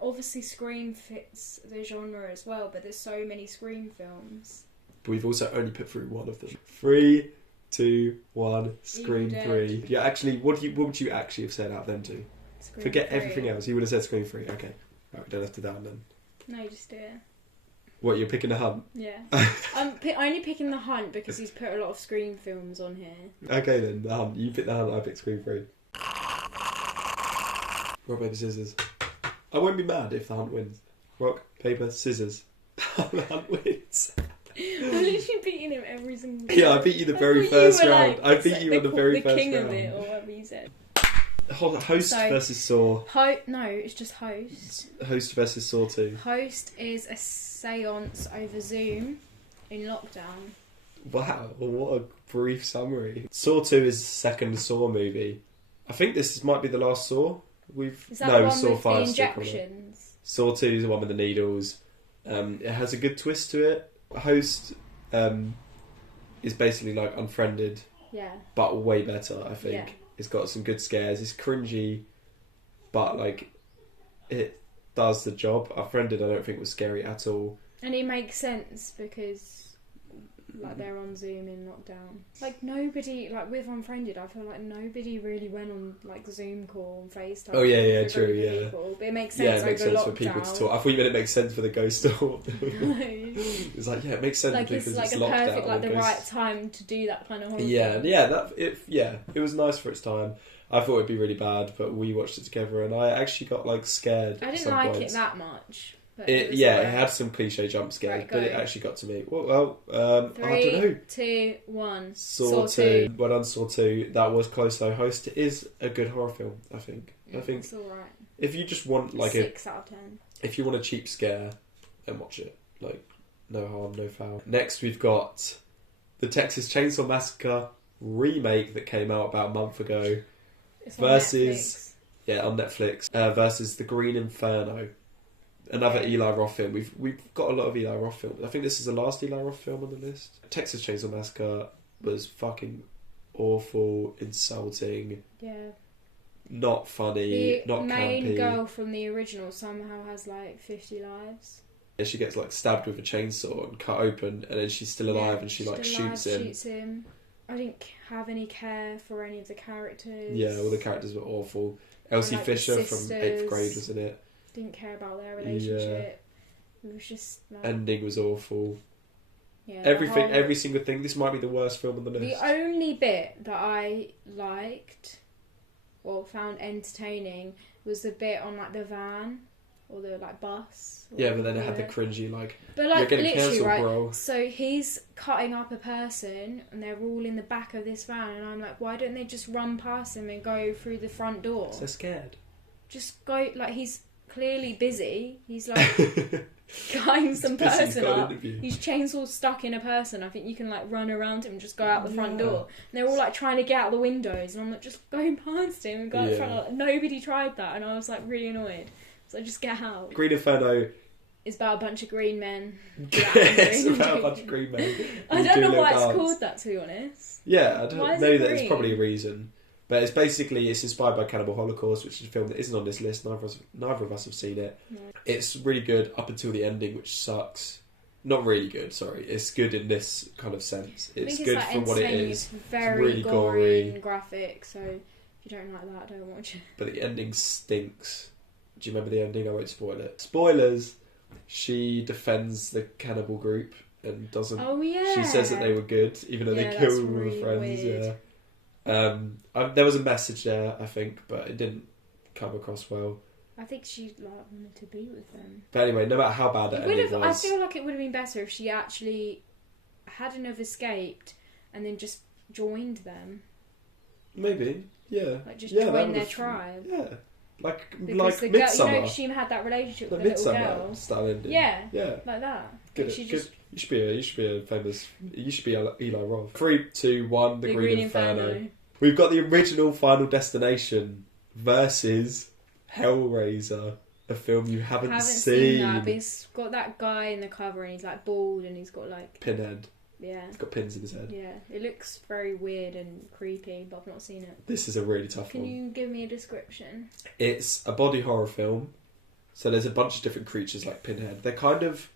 Obviously, Scream fits the genre as well, but there's so many Scream films. But we've also only put through one of them. 3, 2, 1, Scream 3. Yeah, actually, what would you actually have said out of them two? Scream Forget 3. everything else. You would have said Scream 3. Okay. Right, we don't have to down then. No, just do it. What, you're picking The Hunt? Yeah. I'm only picking The Hunt because he's put a lot of Scream films on here. Okay then, The Hunt. You pick The Hunt, I pick Scream 3. Rock, paper, scissors. I won't be mad if the hunt wins. Rock, paper, scissors. The hunt wins. I'm literally beating him every single time. Yeah, I beat you the very first round. I beat you on the very first round. The king of it, or whatever you said. Host versus Saw. No, it's just Host. Host versus Saw 2. Host is a seance over Zoom in lockdown. Wow, what a brief summary. Saw 2 is the second Saw movie. I think this might be the last Saw. Is that the one Saw with 5 the injections? Saw 2 is the one with the needles. It has a good twist to it. Host is basically like Unfriended, but way better, I think. Yeah. It's got some good scares. It's cringy, but like it does the job. Unfriended, I don't think was scary at all. And it makes sense because like they're on Zoom in lockdown. Like nobody, like with Unfriended, I feel like nobody really went on like Zoom call and FaceTime. Oh yeah, true, yeah. But it makes sense. Yeah, it makes sense lockdown. for people to talk. I thought you meant it makes sense for the ghost to talk. No. It's like, yeah, it makes sense like because it's like it's a lockdown. perfect, like the right time to do that kind of horror. It was nice for its time. I thought it'd be really bad, but we watched it together, and I actually got like scared. I didn't like it that much. It had some cliche jump scares, right, but it actually got to me. Well, I don't know. 3, 2, 1. Saw 2. Well done, Saw 2. That was close though. Host is a good horror film, I think. It's alright. If you just want like 6 out of 10. If you want a cheap scare, then watch it. Like, no harm, no foul. Next, we've got the Texas Chainsaw Massacre remake that came out about a month ago. It's versus on Netflix. Versus The Green Inferno. Another Eli Roth film. We've got a lot of Eli Roth films. I think this is the last Eli Roth film on the list. Texas Chainsaw Massacre was fucking awful, insulting. Yeah. Not funny, not campy. The main girl from the original somehow has like 50 lives. And she gets like stabbed with a chainsaw and cut open, and then she's still alive and she like shoots him. I didn't have any care for any of the characters. Yeah, all the characters were awful. Elsie Fisher from 8th grade was in it. Didn't care about their relationship. It was just like... Ending was awful. Yeah, every single thing. This might be the worst film on the list. The only bit that I liked or found entertaining was the bit on like the van or the like bus. Yeah, but then it had the cringy But like you're getting literally, cancelled, right? bro. So he's cutting up a person, and they're all in the back of this van, and I'm like, why don't they just run past him and go through the front door? They're scared. Just go. Like he's clearly busy. He's like cutting some person up. He's chainsaw stuck in a person. I think you can like run around him and just go out the front door. And they're all like trying to get out the windows, and I'm like, just go past him and go out the front door. Like, nobody tried that, and I was like really annoyed. So just get out. Green Inferno. It's about a bunch of green men. It's about a bunch of green men. I don't know why it's called that, to be honest. Yeah, I don't know that there's probably a reason. But it's inspired by Cannibal Holocaust, which is a film that isn't on this list. Neither of us have seen it. No. It's really good up until the ending, which sucks. Not really good, sorry. It's good in this kind of sense. It's good for what it is. It's very really gory and graphic, so if you don't like that, don't watch it. But the ending stinks. Do you remember the ending? I won't spoil it. Spoilers! She defends the cannibal group and doesn't... Oh, yeah! She says that they were good, even though they killed all her friends. Weird. Yeah. There was a message there, I think, but it didn't come across well. I think she wanted to be with them. But anyway, no matter how bad that ending was... I feel like it would have been better if she actually hadn't have escaped and then just joined them. Maybe, yeah. Like just join their tribe. Yeah. Like the Midsommar. Girl, you know, she had that relationship with the little girl. Style ending. Yeah, yeah, like that. Good. Good. You should be a famous. You should be Eli Roth. 3, 2, 1. The Green Inferno. We've got the original Final Destination versus Hellraiser, a film you haven't seen. That, but it's got that guy in the cover, and he's like bald, and he's got like pinhead. Yeah. He's got pins in his head. Yeah. It looks very weird and creepy, but I've not seen it. This is a really tough one. Can you give me a description? It's a body horror film. So there's a bunch of different creatures like Pinhead. They're kind of...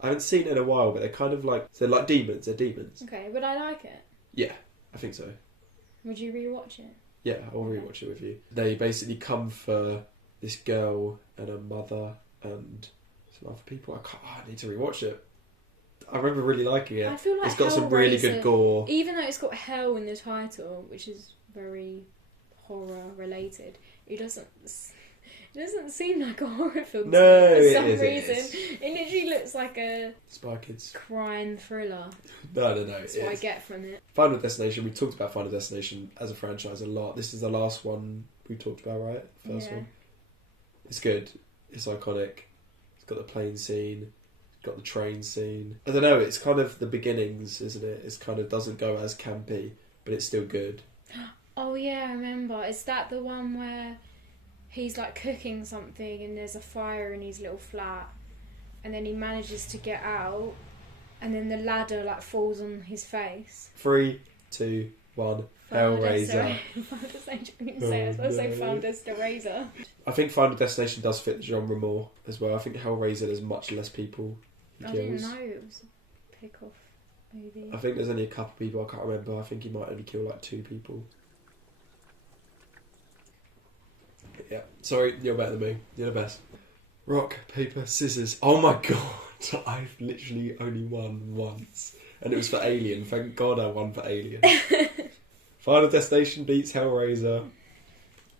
I haven't seen it in a while, but they're kind of like... They're like demons. They're demons. Okay. Would I like it? Yeah. I think so. Would you rewatch it? Yeah. I'll rewatch it with you. They basically come for this girl and her mother and some other people. I need to rewatch it. I remember really liking it. I feel like it's got some really good gore. Even though it's got hell in the title, which is very horror related, it doesn't. It doesn't seem like a horror film No, for it some is, reason. It literally looks like a Spy Kids crime thriller. No. That's what I get from it. Final Destination. We talked about Final Destination as a franchise a lot. This is the last one we talked about, right? First one. It's good. It's iconic. It's got the plane scene. It's got the train scene. I don't know. It's kind of the beginnings, isn't it? It's kind of doesn't go as campy, but it's still good. Oh yeah, I remember. Is that the one where he's like cooking something and there's a fire in his little flat, and then he manages to get out, and then the ladder like falls on his face? 3, 2, 1. Hellraiser. Final Destination. I think Final Destination does fit the genre more as well. I think Hellraiser there's much less people he I kills. didn't know it was a pick-off movie. I think there's only a couple people, I can't remember. I think he might only kill like 2 people. Yeah, sorry, you're better than me. You're the best. Rock, paper, scissors. Oh my god, I've literally only won once. And it was for Alien. Thank God I won for Alien. Final Destination beats Hellraiser.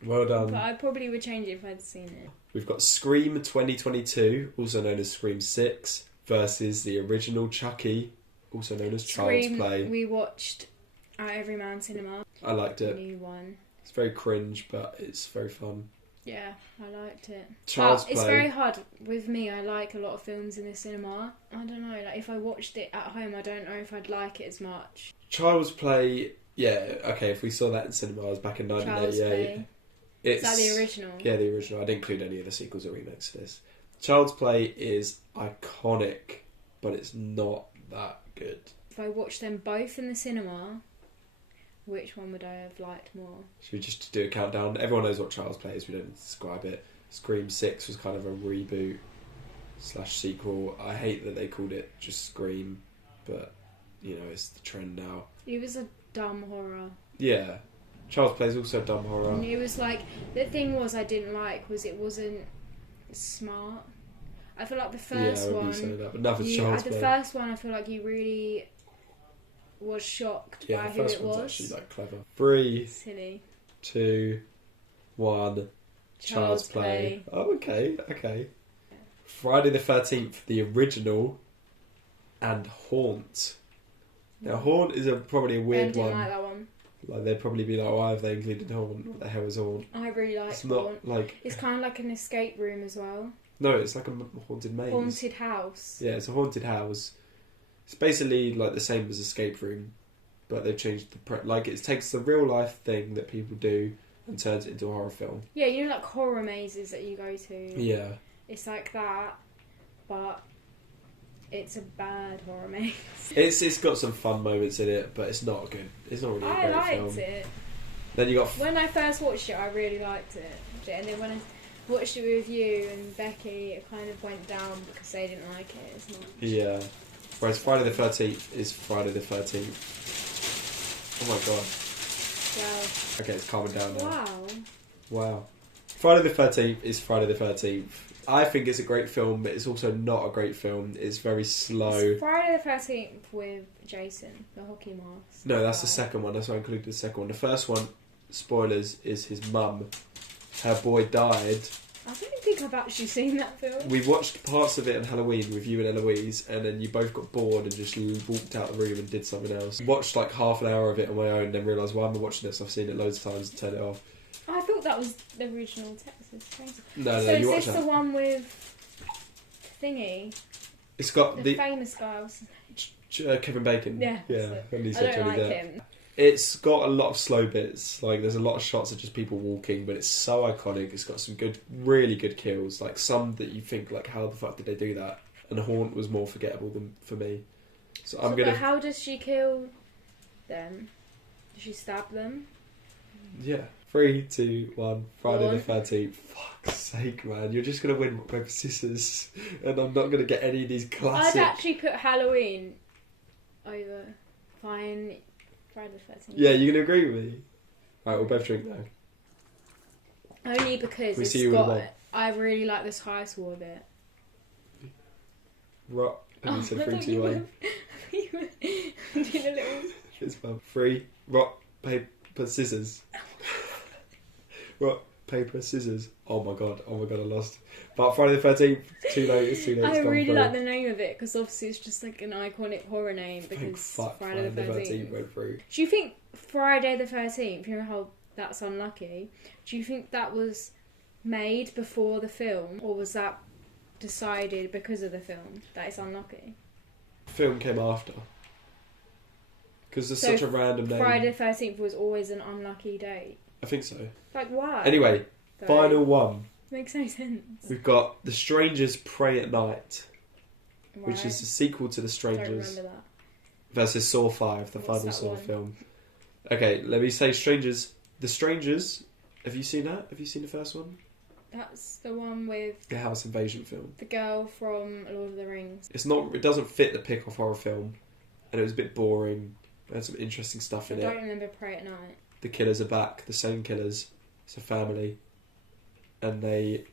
Well done. But I probably would change it if I'd seen it. We've got Scream 2022, also known as Scream 6, versus the original Chucky, also known as Child's Scream, Play. we watched at Everyman Cinema. I liked it. New one. It's very cringe, but it's very fun. Yeah, I liked it. Child's But it's Play. very hard with me. I like a lot of films in the cinema. I don't know, like if I watched it at home, I don't know if I'd like it as much. Child's Play, yeah, okay, if we saw that in cinemas back in 1988. Is that the original? Yeah, the original. I didn't include any of the sequels or remakes to this. Child's Play is iconic, but it's not that good. If I watched them both in the cinema, which one would I have liked more? Should we just do a countdown? Everyone knows what Child's Play is, we don't describe it. Scream 6 was kind of a reboot / sequel. I hate that they called it just Scream, but, you know, it's the trend now. It was a dumb horror. Yeah. Child's Play is also a dumb horror. And it was like, the thing was I didn't like was it wasn't smart. I feel like the first one... Say that, but nothing's Child's Play. The first one, I feel like you really was shocked by who it was. Yeah, the first one's actually like clever. 3, Silly. 2, 1. Child's Play. Oh, okay. Friday the 13th, the original, and Haunt. Now, Haunt is probably a weird one. I didn't like that one. Like, they'd probably be like, why have they included Haunt? What the hell is Haunt? I really like It's Haunt. not like... It's kind of like an escape room as well. No, it's like a haunted maze. Haunted house. Yeah, it's a haunted house. It's basically like the same as Escape Room, but they've changed the... Like, it takes the real life thing that people do and turns it into a horror film. Yeah, you know, like horror mazes that you go to. Yeah. It's like that, but it's a bad horror maze. It's got some fun moments in it, but it's not good. It's not really a great film. I liked it. Then you got... When I first watched it, I really liked it. And then when I watched it with you and Becky, it kind of went down because they didn't like it as much. Yeah. Whereas Friday the 13th is Friday the 13th. Oh my god. Wow. Okay, it's calming down now. Wow. Friday the 13th is Friday the 13th. I think it's a great film, but it's also not a great film. It's very slow. It's Friday the 13th with Jason, the hockey mask. No, that's the second one. That's why I included the second one. The first one, spoilers, is his mum. Her boy died. I don't think I've actually seen that film. We watched parts of it on Halloween with you and Eloise, and then you both got bored and just walked out the room and did something else. Watched like half an hour of it on my own, and then realised, why am I watching this? I've seen it loads of times and turned it off. I thought that was the original Texas Chainsaw. No, so you is watched this that. the one with Thingy? It's got the famous guy. Kevin Bacon. Yeah. And he I said don't Johnny like Depp. him. It's got a lot of slow bits. Like, there's a lot of shots of just people walking, but it's so iconic. It's got some good, really good kills. Like, some that you think, like, how the fuck did they do that? And Haunt was more forgettable than for me. So I'm gonna... But how does she kill them? Does she stab them? Yeah. 3, 2, 1. Friday Go on. the 13th. Fuck's sake, man. You're just going to win rock, paper, scissors. And I'm not going to get any of these classic... I'd actually put Halloween over Friday the 13th. Yeah, you can agree with me? Right, we'll both drink now. Only because We it's see you in a got... while. I really like the Sky Swore bit. Rock. And you said I 3, thought 2, you 1. were doing a little... It's fun. 3, rock, paper, scissors. Rock, paper, scissors. Oh my god, I lost. But Friday the 13th, too late, it's too late. I really like the name of it because obviously it's just like an iconic horror name because Friday the 13th went through. Do you think Friday the 13th, you know how that's unlucky, do you think that was made before the film or was that decided because of the film that it's unlucky? Film came after. Because there's such a random name. Friday the 13th was always an unlucky date. I think so. Like, why? Anyway, final one. Makes no sense. We've got The Strangers Pray at Night, Right. which is the sequel to The Strangers. Don't remember that. Versus Saw 5, the final Saw film. Okay, let me say Strangers. The Strangers, have you seen that? Have you seen the first one? That's the one with The house invasion film. the girl from Lord of the Rings. It doesn't fit the pick of horror film, and it was a bit boring. It had some interesting stuff in it. I don't remember Pray at Night. The killers are back, the same killers. It's a family, and they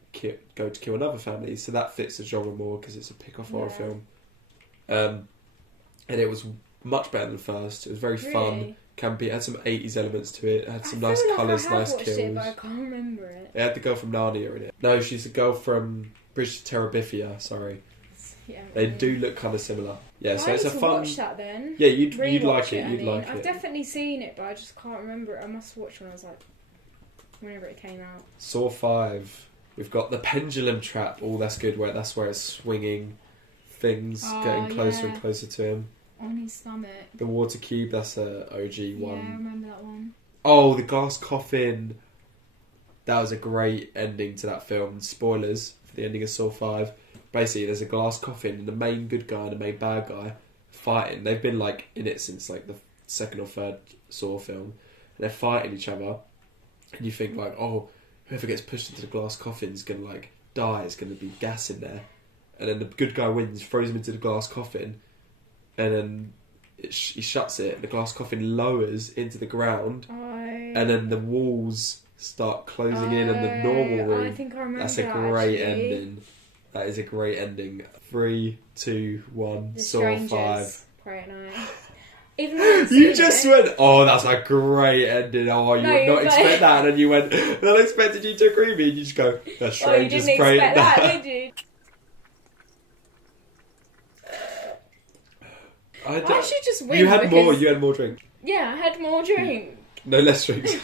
go to kill another family. So that fits the genre more because it's a pick of horror film. And it was much better than the first. It was very fun, campy. It had some 80s elements to it. It had some nice colours, nice kills. It, but I can't remember it. It had the girl from Narnia in it. No, she's the girl from Bridge to Terabithia. Sorry. Yeah, they do look kind of similar. Yeah, so it's a fun. Watch that then. Yeah, you'd like it. You'd like it. I've definitely seen it, but I just can't remember it. I must have watched when I was like, whenever it came out. Saw 5. We've got the pendulum trap. Oh, that's good. That's where it's swinging things, getting closer and closer to him. On his stomach. The water cube. That's a OG one. Yeah, I remember that one. Oh, the glass coffin. That was a great ending to that film. Spoilers for the ending of Saw 5. Basically, there's a glass coffin and the main good guy and the main bad guy fighting. They've been like in it since like the second or third Saw film. And they're fighting each other. And you think like, oh, whoever gets pushed into the glass coffin is going to like die. It's going to be gas in there. And then the good guy wins, throws him into the glass coffin. And then he shuts it. And the glass coffin lowers into the ground. And then the walls start closing in on the normal room. I think I remember That's a great ending. That is a great ending. 3, 2, 1. The Saw Strangers 5. Pray at Night. Even though you just went, oh, that's a great ending. Oh, you would not expect that. And then you went, and I expected you to agree with me. And you just go, The Strangers Pray at Night. That, did you? I should just win. You had more drink. Yeah, I had more drink. No less drinks.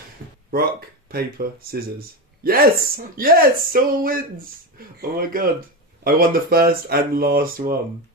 Rock, paper, scissors. Yes! Yes! Saw wins! Oh my god. I won the first and last one.